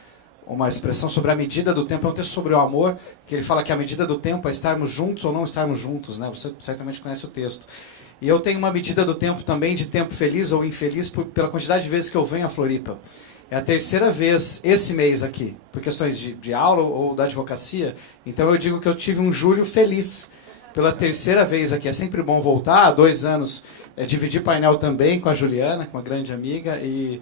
uma expressão sobre a medida do tempo, é um texto sobre o amor, que ele fala que a medida do tempo é estarmos juntos ou não estarmos juntos, né? Você certamente conhece o texto. E eu tenho uma medida do tempo também, de tempo feliz ou infeliz, pela quantidade de vezes que eu venho a Floripa. É a terceira vez esse mês aqui, por questões de aula ou da advocacia. Então eu digo que eu tive um julho feliz pela terceira vez aqui. É sempre bom voltar. Há 2 anos dividi painel também com a Juliana, com uma grande amiga, e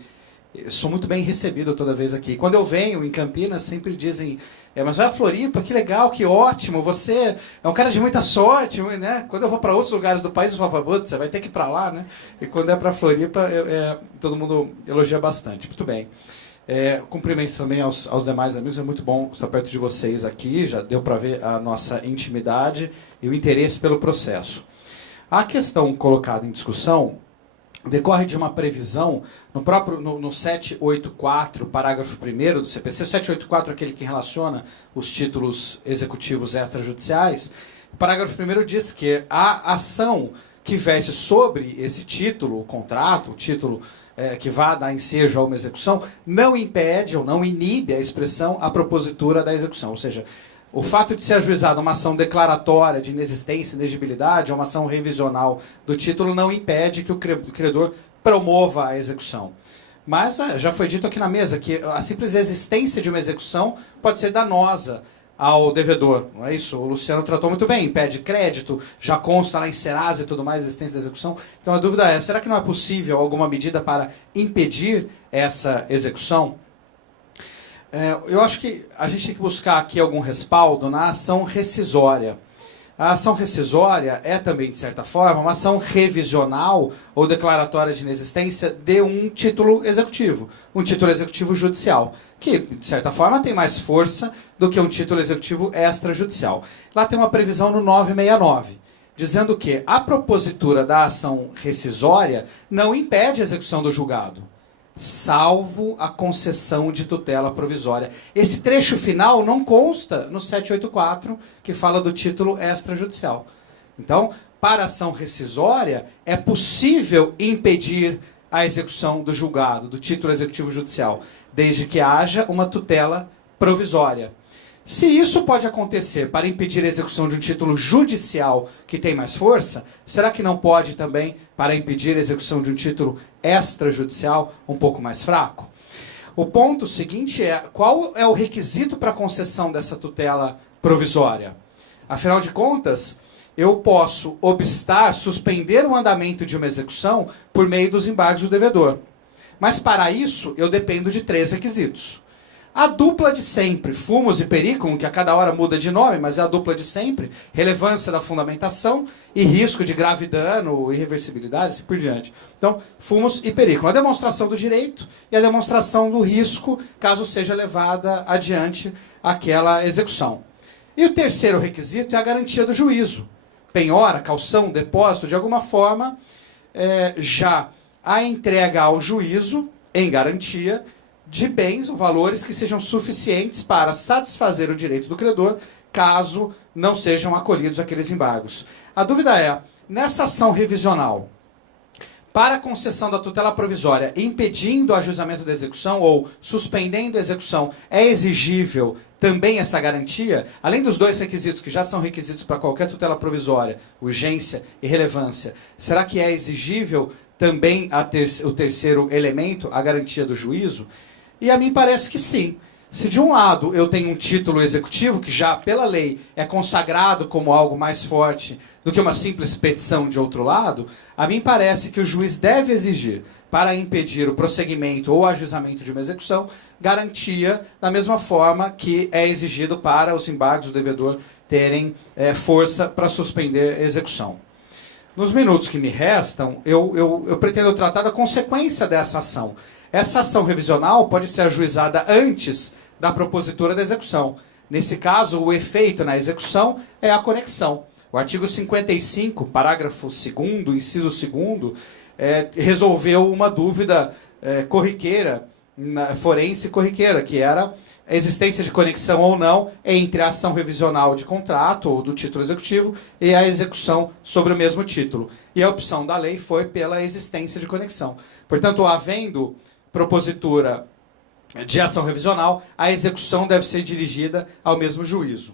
sou muito bem recebido toda vez aqui. Quando eu venho em Campinas, sempre dizem, mas vai a Floripa, que legal, que ótimo, você é um cara de muita sorte, né? Quando eu vou para outros lugares do país, eu falo, você vai ter que ir para lá, né? E quando é para Floripa, todo mundo elogia bastante. Muito bem. Cumprimento também aos demais amigos, é muito bom estar perto de vocês aqui, já deu para ver a nossa intimidade e o interesse pelo processo. A questão colocada em discussão decorre de uma previsão no 784, parágrafo 1º do CPC. O 784 é aquele que relaciona os títulos executivos extrajudiciais. O parágrafo 1º diz que a ação que verse sobre esse título, o contrato, o título que vá dar ensejo a uma execução, não impede ou não inibe a expressão a propositura da execução. Ou seja, o fato de ser ajuizada uma ação declaratória de inexistência, inexigibilidade, ou uma ação revisional do título não impede que o credor promova a execução. Mas já foi dito aqui na mesa que a simples existência de uma execução pode ser danosa ao devedor. Não é isso? O Luciano tratou muito bem. Impede crédito, já consta lá em Serasa e tudo mais a existência da execução. Então a dúvida é, será que não é possível alguma medida para impedir essa execução? Eu acho que a gente tem que buscar aqui algum respaldo na ação rescisória. A ação rescisória é também, de certa forma, uma ação revisional ou declaratória de inexistência de um título executivo. Um título executivo judicial, que, de certa forma, tem mais força do que um título executivo extrajudicial. Lá tem uma previsão no 969, dizendo que a propositura da ação rescisória não impede a execução do julgado, salvo a concessão de tutela provisória. Esse trecho final não consta no 784, que fala do título extrajudicial. Então, para a ação rescisória, é possível impedir a execução do julgado, do título executivo judicial, desde que haja uma tutela provisória. Se isso pode acontecer para impedir a execução de um título judicial que tem mais força, será que não pode também para impedir a execução de um título extrajudicial um pouco mais fraco? O ponto seguinte é, qual é o requisito para a concessão dessa tutela provisória? Afinal de contas, eu posso obstar, suspender o andamento de uma execução por meio dos embargos do devedor. Mas para isso, eu dependo de 3 requisitos. A dupla de sempre, fumus e periculum, que a cada hora muda de nome, mas é a dupla de sempre, relevância da fundamentação e risco de grave dano, irreversibilidade, assim por diante. Então, fumus e periculum. A demonstração do direito e a demonstração do risco, caso seja levada adiante aquela execução. E o terceiro requisito é a garantia do juízo. Penhora, calção, depósito, de alguma forma, já a entrega ao juízo, em garantia, de bens ou valores que sejam suficientes para satisfazer o direito do credor, caso não sejam acolhidos aqueles embargos. A dúvida é, nessa ação revisional, para a concessão da tutela provisória, impedindo o ajuizamento da execução ou suspendendo a execução, é exigível também essa garantia? Além dos 2 requisitos, que já são requisitos para qualquer tutela provisória, urgência e relevância, será que é exigível também o terceiro elemento, a garantia do juízo? E a mim parece que sim. Se de um lado eu tenho um título executivo, que já pela lei é consagrado como algo mais forte do que uma simples petição de outro lado, a mim parece que o juiz deve exigir, para impedir o prosseguimento ou ajuizamento de uma execução, garantia da mesma forma que é exigido para os embargos do devedor terem força para suspender a execução. Nos minutos que me restam, eu pretendo tratar da consequência dessa ação. Essa ação revisional pode ser ajuizada antes da propositura da execução. Nesse caso, o efeito na execução é a conexão. O artigo 55, parágrafo 2º, inciso 2º, resolveu uma dúvida corriqueira, forense corriqueira, que era a existência de conexão ou não entre a ação revisional de contrato ou do título executivo e a execução sobre o mesmo título. E a opção da lei foi pela existência de conexão. Portanto, havendo propositura de ação revisional, a execução deve ser dirigida ao mesmo juízo.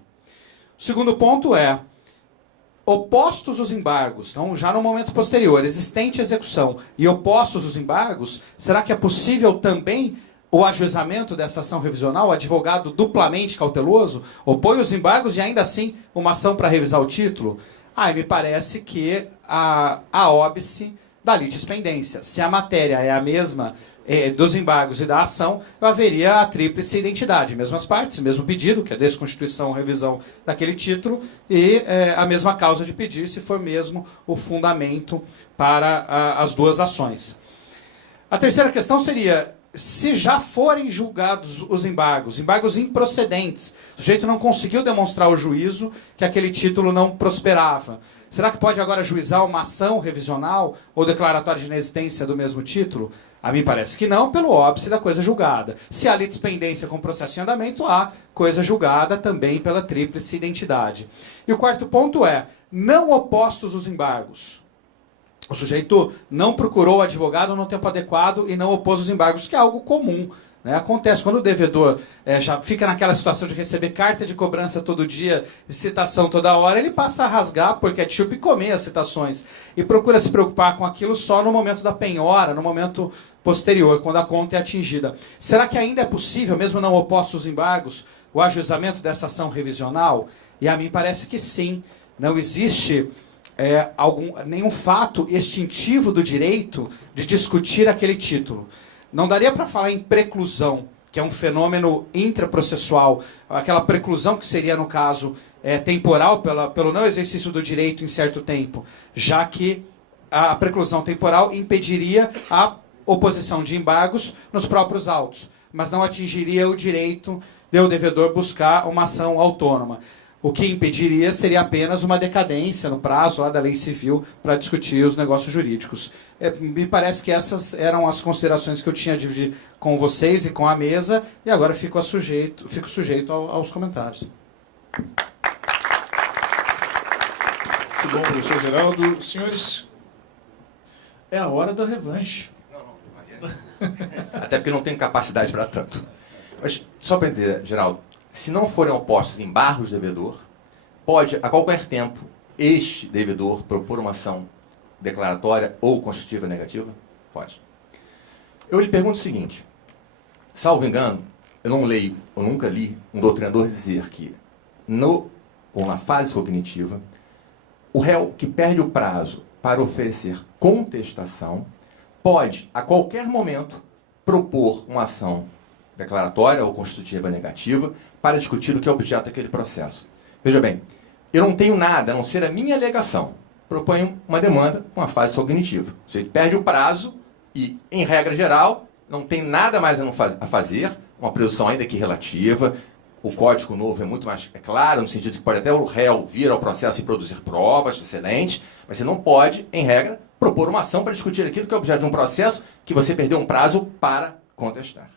O segundo ponto é, opostos os embargos, então já no momento posterior, existente execução e opostos os embargos, será que é possível também o ajuizamento dessa ação revisional? O advogado duplamente cauteloso opõe os embargos e ainda assim uma ação para revisar o título? Me parece que a óbice da litispendência. Se a matéria é a mesma dos embargos e da ação, haveria a tríplice identidade, mesmas partes, mesmo pedido, que é desconstituição, revisão daquele título, e a mesma causa de pedir, se for mesmo o fundamento para as duas ações. A terceira questão seria, se já forem julgados os embargos improcedentes, o sujeito não conseguiu demonstrar ao juízo que aquele título não prosperava, será que pode agora juizar uma ação revisional ou declaratória de inexistência do mesmo título? A mim parece que não, pelo óbice da coisa julgada. Se há litispendência com processo em andamento, há coisa julgada também pela tríplice identidade. E o quarto ponto é, não opostos os embargos. O sujeito não procurou o advogado no tempo adequado e não opôs os embargos, que é algo comum. Acontece quando o devedor já fica naquela situação de receber carta de cobrança todo dia, citação toda hora, ele passa a rasgar por ketchup e comer as citações. E procura se preocupar com aquilo só no momento da penhora, no momento posterior, quando a conta é atingida. Será que ainda é possível, mesmo não opostos os embargos, o ajuizamento dessa ação revisional? E a mim parece que sim. Não existe nenhum fato extintivo do direito de discutir aquele título. Não daria para falar em preclusão, que é um fenômeno intraprocessual, aquela preclusão que seria, no caso, temporal, pelo não exercício do direito em certo tempo, já que a preclusão temporal impediria a oposição de embargos nos próprios autos, mas não atingiria o direito do devedor buscar uma ação autônoma. O que impediria seria apenas uma decadência no prazo lá da lei civil para discutir os negócios jurídicos. Me parece que essas eram as considerações que eu tinha a dividir com vocês e com a mesa, e agora fico sujeito aos comentários. Muito bom, professor Geraldo. Senhores, é a hora da revanche. Até porque não tenho capacidade para tanto. Mas, só para entender, Geraldo, se não forem opostos embargos do devedor, pode, a qualquer tempo, este devedor propor uma ação declaratória ou constitutiva negativa? Pode. Eu lhe pergunto o seguinte, salvo engano, eu nunca li um doutrinador dizer que, na fase cognitiva, o réu que perde o prazo para oferecer contestação pode, a qualquer momento, propor uma ação declaratória ou constitutiva negativa para discutir o que é objeto daquele processo. Veja bem, eu não tenho nada a não ser a minha alegação. Proponho uma demanda com a fase cognitiva. O sujeito perde o prazo e, em regra geral, não tem nada mais a fazer, uma presunção ainda que relativa. O Código Novo é muito mais claro, no sentido que pode até o réu vir ao processo e produzir provas, excelente, mas você não pode, em regra, propor uma ação para discutir aquilo que é objeto de um processo que você perdeu um prazo para contestar.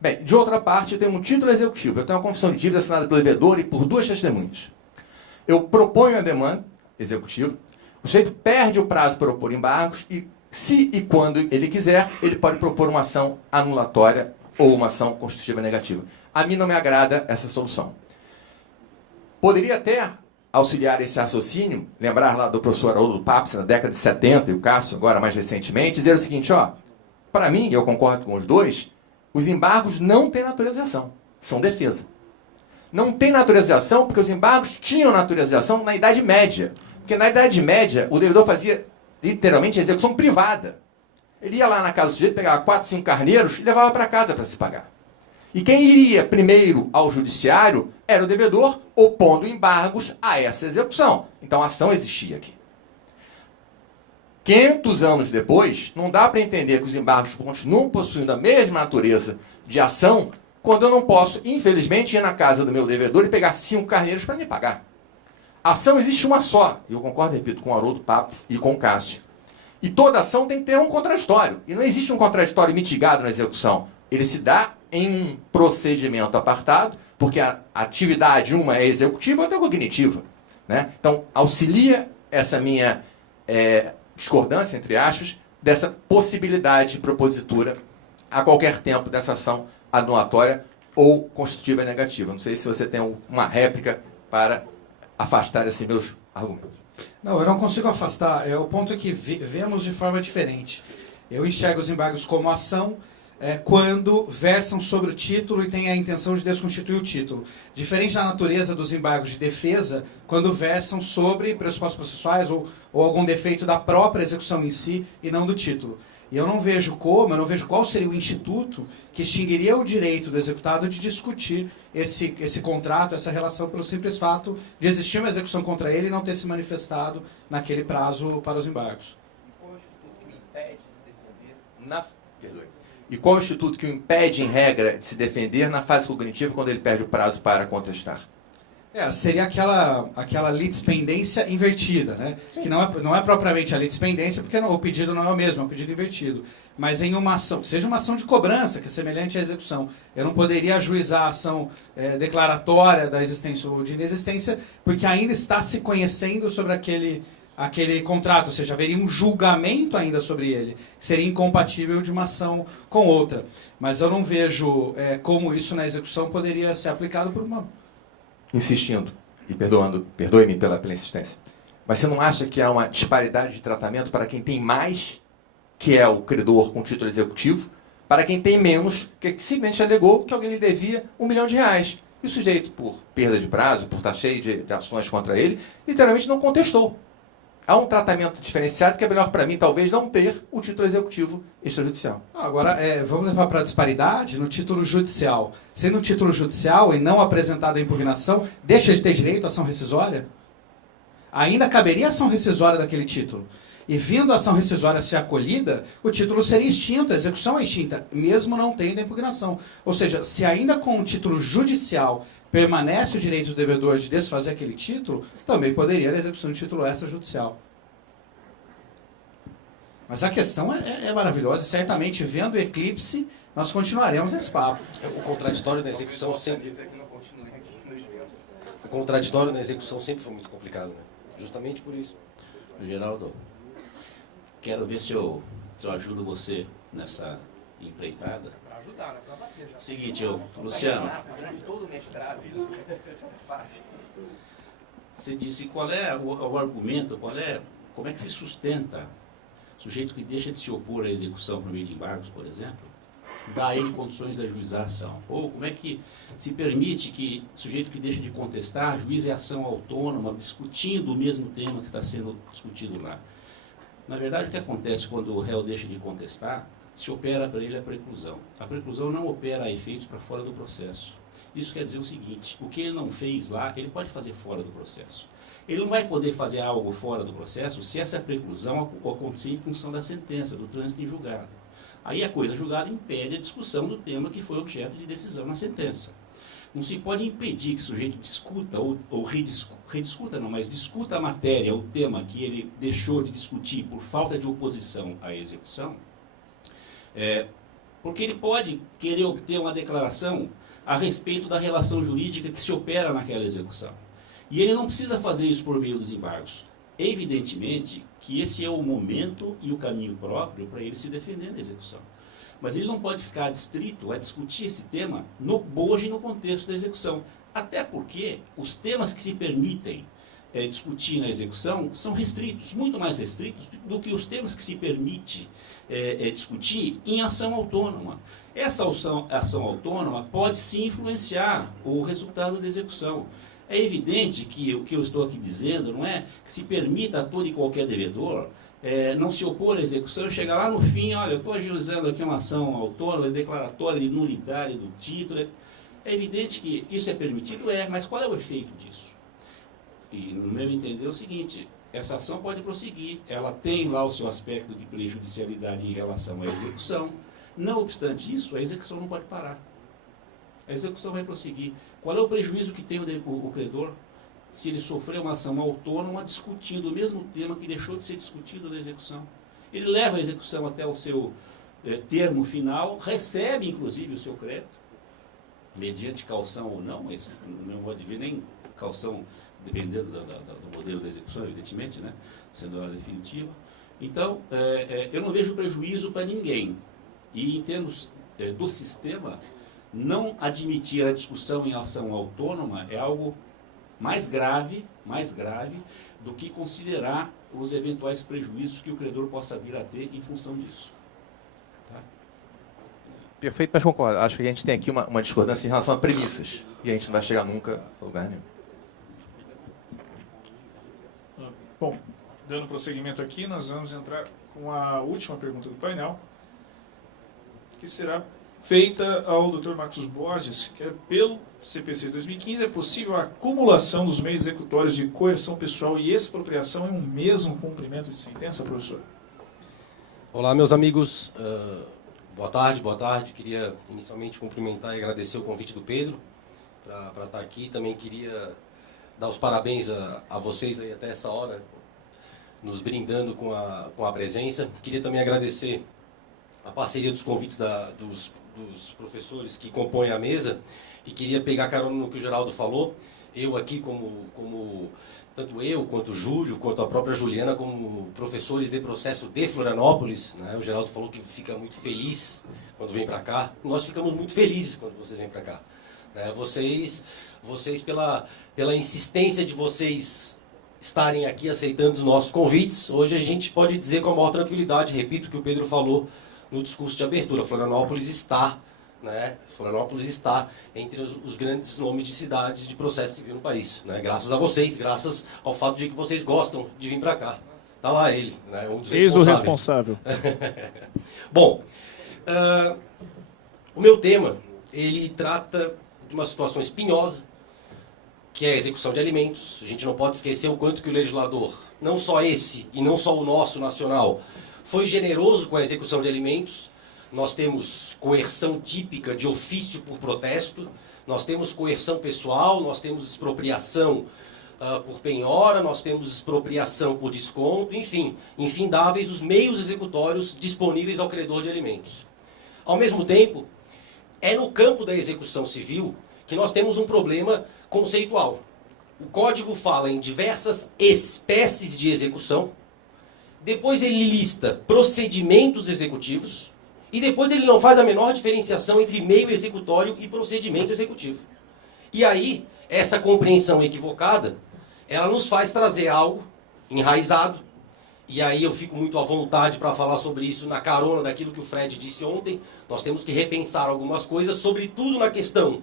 Bem, de outra parte, eu tenho um título executivo, eu tenho uma confissão de dívida assinada pelo devedor e por duas testemunhas. Eu proponho a demanda executiva, o sujeito perde o prazo para propor embargos e, se e quando ele quiser, ele pode propor uma ação anulatória ou uma ação constitutiva negativa. A mim não me agrada essa solução. Poderia até auxiliar esse raciocínio, lembrar lá do professor Haroldo Papst, na década de 70, e o Cássio agora mais recentemente, dizer o seguinte, para mim, eu concordo com os dois, os embargos não têm natureza de ação, são defesa. Não tem natureza de ação porque os embargos tinham natureza de ação na Idade Média. Porque na Idade Média, o devedor fazia, literalmente, a execução privada. Ele ia lá na casa do sujeito, pegava 4, 5 carneiros e levava para casa para se pagar. E quem iria primeiro ao judiciário era o devedor, opondo embargos a essa execução. Então a ação existia aqui. 500 anos depois, não dá para entender que os embargos continuam possuindo a mesma natureza de ação quando eu não posso, infelizmente, ir na casa do meu devedor e pegar 5 carneiros para me pagar. A ação existe uma só. E eu concordo, repito, com o Haroldo Papst e com o Cássio. E toda ação tem que ter um contraditório. E não existe um contraditório mitigado na execução. Ele se dá em um procedimento apartado, porque a atividade uma é executiva e outra é cognitiva. Né? Então, auxilia essa minha discordância, entre aspas, dessa possibilidade propositura a qualquer tempo dessa ação anulatória ou constitutiva negativa. Não sei se você tem uma réplica para afastar esses meus argumentos. Não, eu não consigo afastar. O ponto é que vemos de forma diferente. Eu enxergo os embargos como ação quando versam sobre o título e têm a intenção de desconstituir o título. Diferente da natureza dos embargos de defesa, quando versam sobre pressupostos processuais ou algum defeito da própria execução em si e não do título. E eu não vejo qual seria o instituto que extinguiria o direito do executado de discutir esse contrato, essa relação, pelo simples fato de existir uma execução contra ele e não ter se manifestado naquele prazo para os embargos. E qual o instituto que o impede, em regra, de se defender na fase cognitiva quando ele perde o prazo para contestar? Seria aquela litispendência invertida, né? Que não é propriamente a litispendência, porque o pedido não é o mesmo, é um pedido invertido. Mas em uma ação, seja uma ação de cobrança, que é semelhante à execução, eu não poderia ajuizar a ação declaratória da existência ou de inexistência, porque ainda está se conhecendo sobre aquele contrato, ou seja, haveria um julgamento ainda sobre ele, que seria incompatível de uma ação com outra. Mas eu não vejo como isso na execução poderia ser aplicado por uma... Insistindo, e perdoe-me pela insistência, mas você não acha que há uma disparidade de tratamento para quem tem mais, que é o credor com título executivo, para quem tem menos, que simplesmente alegou que alguém lhe devia R$1 milhão, e o sujeito, por perda de prazo, por estar cheio de ações contra ele, literalmente não contestou. Há um tratamento diferenciado que é melhor para mim, talvez, não ter o título executivo extrajudicial. Agora, vamos levar para a disparidade no título judicial. Sendo um título judicial e não apresentada a impugnação, deixa de ter direito à ação rescisória? Ainda caberia a ação rescisória daquele título. E vindo a ação rescisória ser acolhida, o título seria extinto, a execução é extinta, mesmo não tendo a impugnação. Ou seja, se ainda com o título judicial permanece o direito do devedor de desfazer aquele título, também poderia a execução de título extrajudicial. Mas a questão é maravilhosa, e certamente vendo o eclipse, nós continuaremos esse papo. O contraditório na execução sempre... O contraditório na execução sempre foi muito complicado, né? Justamente por isso. Geraldo, quero ver se eu ajudo você nessa empreitada. Para ajudar, não é para bater. Seguinte, Luciano, Todo mestrado, isso é fácil. você disse qual é o argumento, como é que se sustenta o sujeito que deixa de se opor à execução por meio de embargos, por exemplo, dá a ele condições de ajuizar a ação. Ou como é que se permite que o sujeito que deixa de contestar ajuize a ação autônoma, discutindo o mesmo tema que está sendo discutido lá. Na verdade, o que acontece quando o réu deixa de contestar, se opera para ele a preclusão. A preclusão não opera a efeitos para fora do processo. Isso quer dizer o seguinte, o que ele não fez lá, ele pode fazer fora do processo. Ele não vai poder fazer algo fora do processo se essa preclusão acontecer em função da sentença, do trânsito em julgado. Aí a coisa julgada impede a discussão do tema que foi objeto de decisão na sentença. Não se pode impedir que o sujeito discuta, ou rediscuta não, mas discuta a matéria, o tema que ele deixou de discutir por falta de oposição à execução, porque ele pode querer obter uma declaração a respeito da relação jurídica que se opera naquela execução. E ele não precisa fazer isso por meio dos embargos. Evidentemente que esse é o momento e o caminho próprio para ele se defender na execução. Mas ele não pode ficar adstrito a discutir esse tema no bojo e no contexto da execução. Até porque os temas que se permitem discutir na execução são restritos, muito mais restritos do que os temas que se permite discutir em ação autônoma. Essa ação autônoma pode sim influenciar o resultado da execução. É evidente que o que eu estou aqui dizendo não é que se permita a todo e qualquer devedor não se opor à execução e chegar lá no fim, olha, eu estou ajuizando aqui uma ação autônoma, declaratória de nulidade do título. É evidente que isso é permitido, mas qual é o efeito disso? E no meu entender é o seguinte, essa ação pode prosseguir, ela tem lá o seu aspecto de prejudicialidade em relação à execução, não obstante isso, a execução não pode parar. A execução vai prosseguir. Qual é o prejuízo que tem o credor se ele sofrer uma ação autônoma discutindo o mesmo tema que deixou de ser discutido na execução? Ele leva a execução até o seu termo final, recebe inclusive o seu crédito, mediante calção ou não, não pode vir nem calção, dependendo do modelo da execução, evidentemente, né? Sendo ela definitiva. Então, eu não vejo prejuízo para ninguém. E em termos do sistema, não admitir a discussão em ação autônoma é algo mais grave do que considerar os eventuais prejuízos que o credor possa vir a ter em função disso. Tá? Perfeito, mas concordo. Acho que a gente tem aqui uma discordância em relação a premissas. E a gente não vai chegar nunca a lugar nenhum. Bom, dando prosseguimento aqui, nós vamos entrar com a última pergunta do painel, que será feita ao Dr. Marcos Borges, que é pelo CPC 2015, é possível a acumulação dos meios executórios de coerção pessoal e expropriação em um mesmo cumprimento de sentença, professor? Olá, meus amigos. Boa tarde. Queria inicialmente cumprimentar e agradecer o convite do Pedro para estar aqui. Também queria dar os parabéns a vocês aí até essa hora, nos brindando com a presença. Queria também agradecer a parceria dos convites dos professores que compõem a mesa, e queria pegar carona no que o Geraldo falou. Eu aqui, tanto eu, quanto o Júlio, quanto a própria Juliana, como professores de processo de Florianópolis, né? O Geraldo falou que fica muito feliz quando vem para cá. Nós ficamos muito felizes quando vocês vêm para cá. Né? Vocês pela insistência de vocês estarem aqui aceitando os nossos convites, hoje a gente pode dizer com a maior tranquilidade, repito o que o Pedro falou no discurso de abertura, Florianópolis está entre os grandes nomes de cidades de processo civil no país, né? Graças a vocês, graças ao fato de que vocês gostam de vir para cá. Está lá ele, né? Um dos Eis o responsável. Bom, o meu tema, ele trata de uma situação espinhosa, que é a execução de alimentos. A gente não pode esquecer o quanto que o legislador, não só esse e não só o nosso nacional, foi generoso com a execução de alimentos. Nós temos coerção típica de ofício por protesto, nós temos coerção pessoal, nós temos expropriação por penhora, nós temos expropriação por desconto, enfim, infindáveis os meios executórios disponíveis ao credor de alimentos. Ao mesmo tempo, é no campo da execução civil que nós temos um problema conceitual. O Código fala em diversas espécies de execução, depois ele lista procedimentos executivos, e depois ele não faz a menor diferenciação entre meio executório e procedimento executivo. E aí, essa compreensão equivocada, ela nos faz trazer algo enraizado, e aí eu fico muito à vontade para falar sobre isso na carona daquilo que o Fred disse ontem. Nós temos que repensar algumas coisas, sobretudo na questão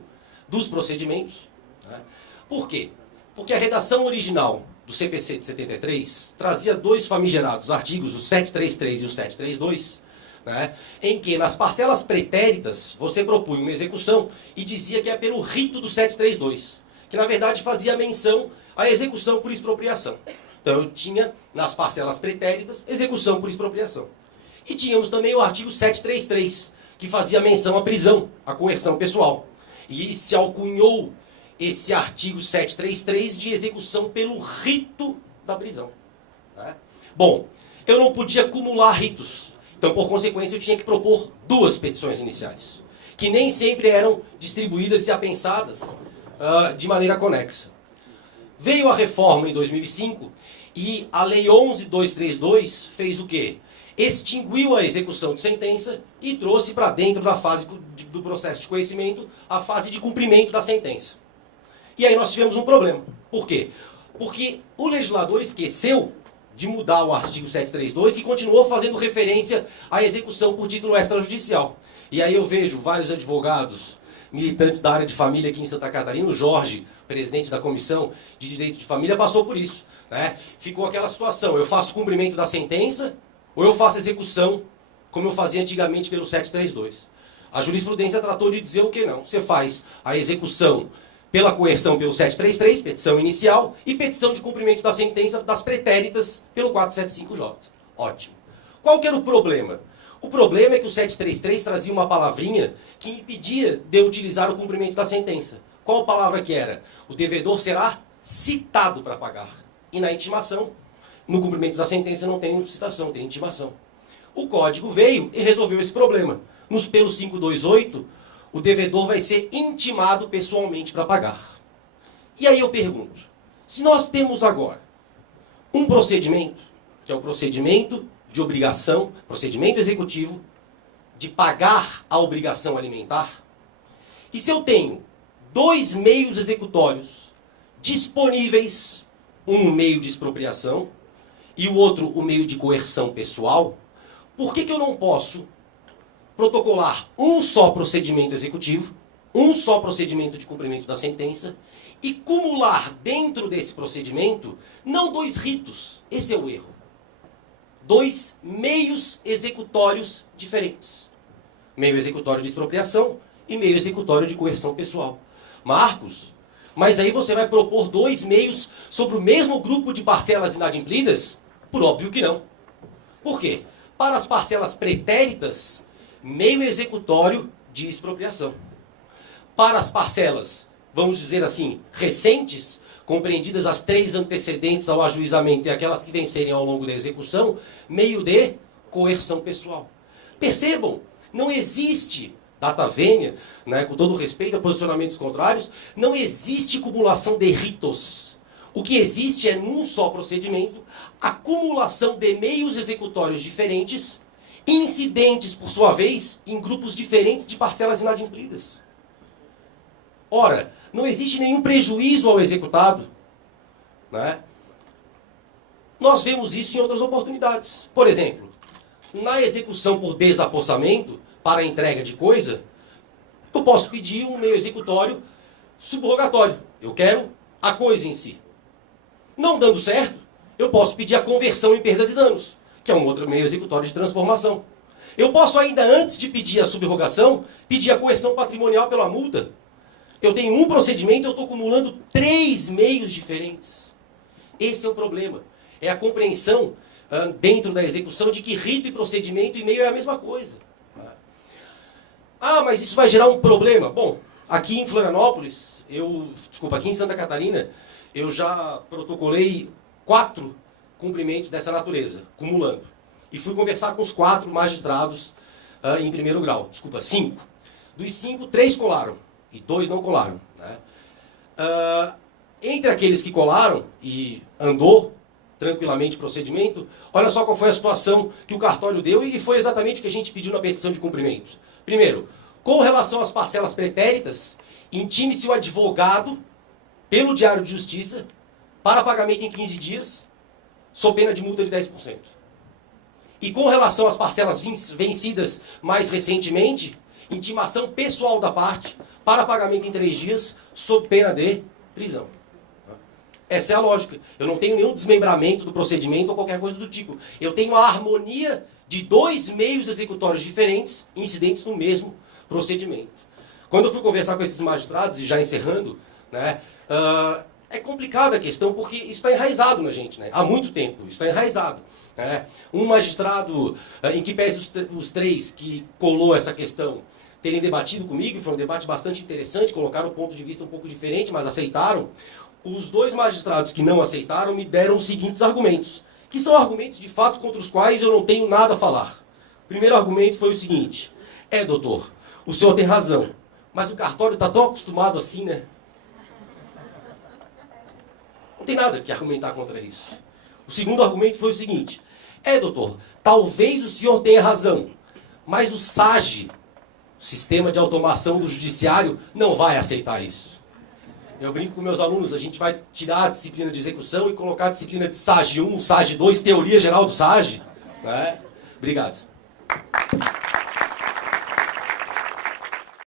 dos procedimentos. Né? Por quê? Porque a redação original do CPC de 73 trazia dois famigerados artigos, o 733 e o 732, né, em que nas parcelas pretéritas você propunha uma execução e dizia que é pelo rito do 732, que na verdade fazia menção à execução por expropriação. Então eu tinha nas parcelas pretéritas execução por expropriação. E tínhamos também o artigo 733, que fazia menção à prisão, à coerção pessoal. E se alcunhou esse artigo 733 de execução pelo rito da prisão. Né? Bom, eu não podia acumular ritos. Então, por consequência, eu tinha que propor duas petições iniciais, que nem sempre eram distribuídas e apensadas de maneira conexa. Veio a reforma em 2005 e a Lei 11.232 fez o quê? Extinguiu a execução de sentença e trouxe para dentro da fase do processo de conhecimento a fase de cumprimento da sentença. E aí nós tivemos um problema. Por quê? Porque o legislador esqueceu de mudar o artigo 732 e continuou fazendo referência à execução por título extrajudicial. E aí eu vejo vários advogados, militantes da área de família aqui em Santa Catarina, o Jorge, presidente da Comissão de Direito de Família, passou por isso. Né? Ficou aquela situação, eu faço cumprimento da sentença ou eu faço execução, como eu fazia antigamente pelo 732. A jurisprudência tratou de dizer o que não. Você faz a execução pela coerção pelo 733, petição inicial, e petição de cumprimento da sentença das pretéritas pelo 475J. Ótimo. Qual que era o problema? O problema é que o 733 trazia uma palavrinha que impedia de utilizar o cumprimento da sentença. Qual palavra que era? O devedor será citado para pagar. E na intimação, no cumprimento da sentença não tem citação, tem intimação. O código veio e resolveu esse problema. Pelo 528, o devedor vai ser intimado pessoalmente para pagar. E aí eu pergunto, se nós temos agora um procedimento, que é o procedimento de obrigação, procedimento executivo, de pagar a obrigação alimentar, que se eu tenho 2 meios executórios disponíveis, um meio de expropriação e o outro o meio de coerção pessoal, por que eu não posso protocolar um só procedimento executivo, um só procedimento de cumprimento da sentença, e cumular dentro desse procedimento não 2 ritos, esse é o erro, 2 meios executórios diferentes. Meio executório de expropriação e meio executório de coerção pessoal. Marcos, mas aí você vai propor 2 meios sobre o mesmo grupo de parcelas inadimplidas? Por óbvio que não. Por quê? Para as parcelas pretéritas, meio executório de expropriação. Para as parcelas, vamos dizer assim, recentes, compreendidas as 3 antecedentes ao ajuizamento e aquelas que vencerem ao longo da execução, meio de coerção pessoal. Percebam, não existe, data vênia, né, com todo respeito a posicionamentos contrários, não existe cumulação de ritos. O que existe é, num só procedimento, a acumulação de meios executórios diferentes, incidentes, por sua vez, em grupos diferentes de parcelas inadimplidas. Ora, não existe nenhum prejuízo ao executado, né? Nós vemos isso em outras oportunidades. Por exemplo, na execução por desapossamento, para a entrega de coisa, eu posso pedir um meio executório subrogatório. Eu quero a coisa em si. Não dando certo, eu posso pedir a conversão em perdas e danos, que é um outro meio executório de transformação. Eu posso ainda, antes de pedir a subrogação, pedir a coerção patrimonial pela multa. Eu tenho um procedimento, eu estou acumulando 3 meios diferentes. Esse é o problema. É a compreensão dentro da execução de que rito e procedimento e meio é a mesma coisa. Ah, mas isso vai gerar um problema. Bom, aqui em Florianópolis, aqui em Santa Catarina, eu já protocolei 4 cumprimentos dessa natureza, cumulando. E fui conversar com os 4 magistrados em primeiro grau. 5. Dos 5, 3 colaram e 2 não colaram. Né? Entre aqueles que colaram e andou tranquilamente o procedimento, olha só qual foi a situação que o cartório deu e foi exatamente o que a gente pediu na petição de cumprimento. Primeiro, com relação às parcelas pretéritas, intime-se o advogado pelo Diário de Justiça para pagamento em 15 dias, sob pena de multa de 10%. E com relação às parcelas vencidas mais recentemente, intimação pessoal da parte para pagamento em 3 dias, sob pena de prisão. Essa é a lógica. Eu não tenho nenhum desmembramento do procedimento ou qualquer coisa do tipo. Eu tenho a harmonia de 2 meios executórios diferentes, incidentes no mesmo procedimento. Quando eu fui conversar com esses magistrados, e já encerrando, né, é complicada a questão, porque isso está enraizado na gente, né? Há muito tempo, isso está enraizado. Né? Um magistrado, em que pese os 3 que colou essa questão, terem debatido comigo, foi um debate bastante interessante, colocaram um ponto de vista um pouco diferente, mas aceitaram. Os 2 magistrados que não aceitaram me deram os seguintes argumentos, que são argumentos de fato contra os quais eu não tenho nada a falar. O primeiro argumento foi o seguinte: doutor, o senhor tem razão, mas o cartório está tão acostumado assim, né? Não tem nada que argumentar contra isso. O segundo argumento foi o seguinte: doutor, talvez o senhor tenha razão, mas o SAGE, o Sistema de Automação do Judiciário, não vai aceitar isso. Eu brinco com meus alunos, a gente vai tirar a disciplina de execução e colocar a disciplina de SAGE 1, SAGE 2, Teoria Geral do SAGE. Né? Obrigado.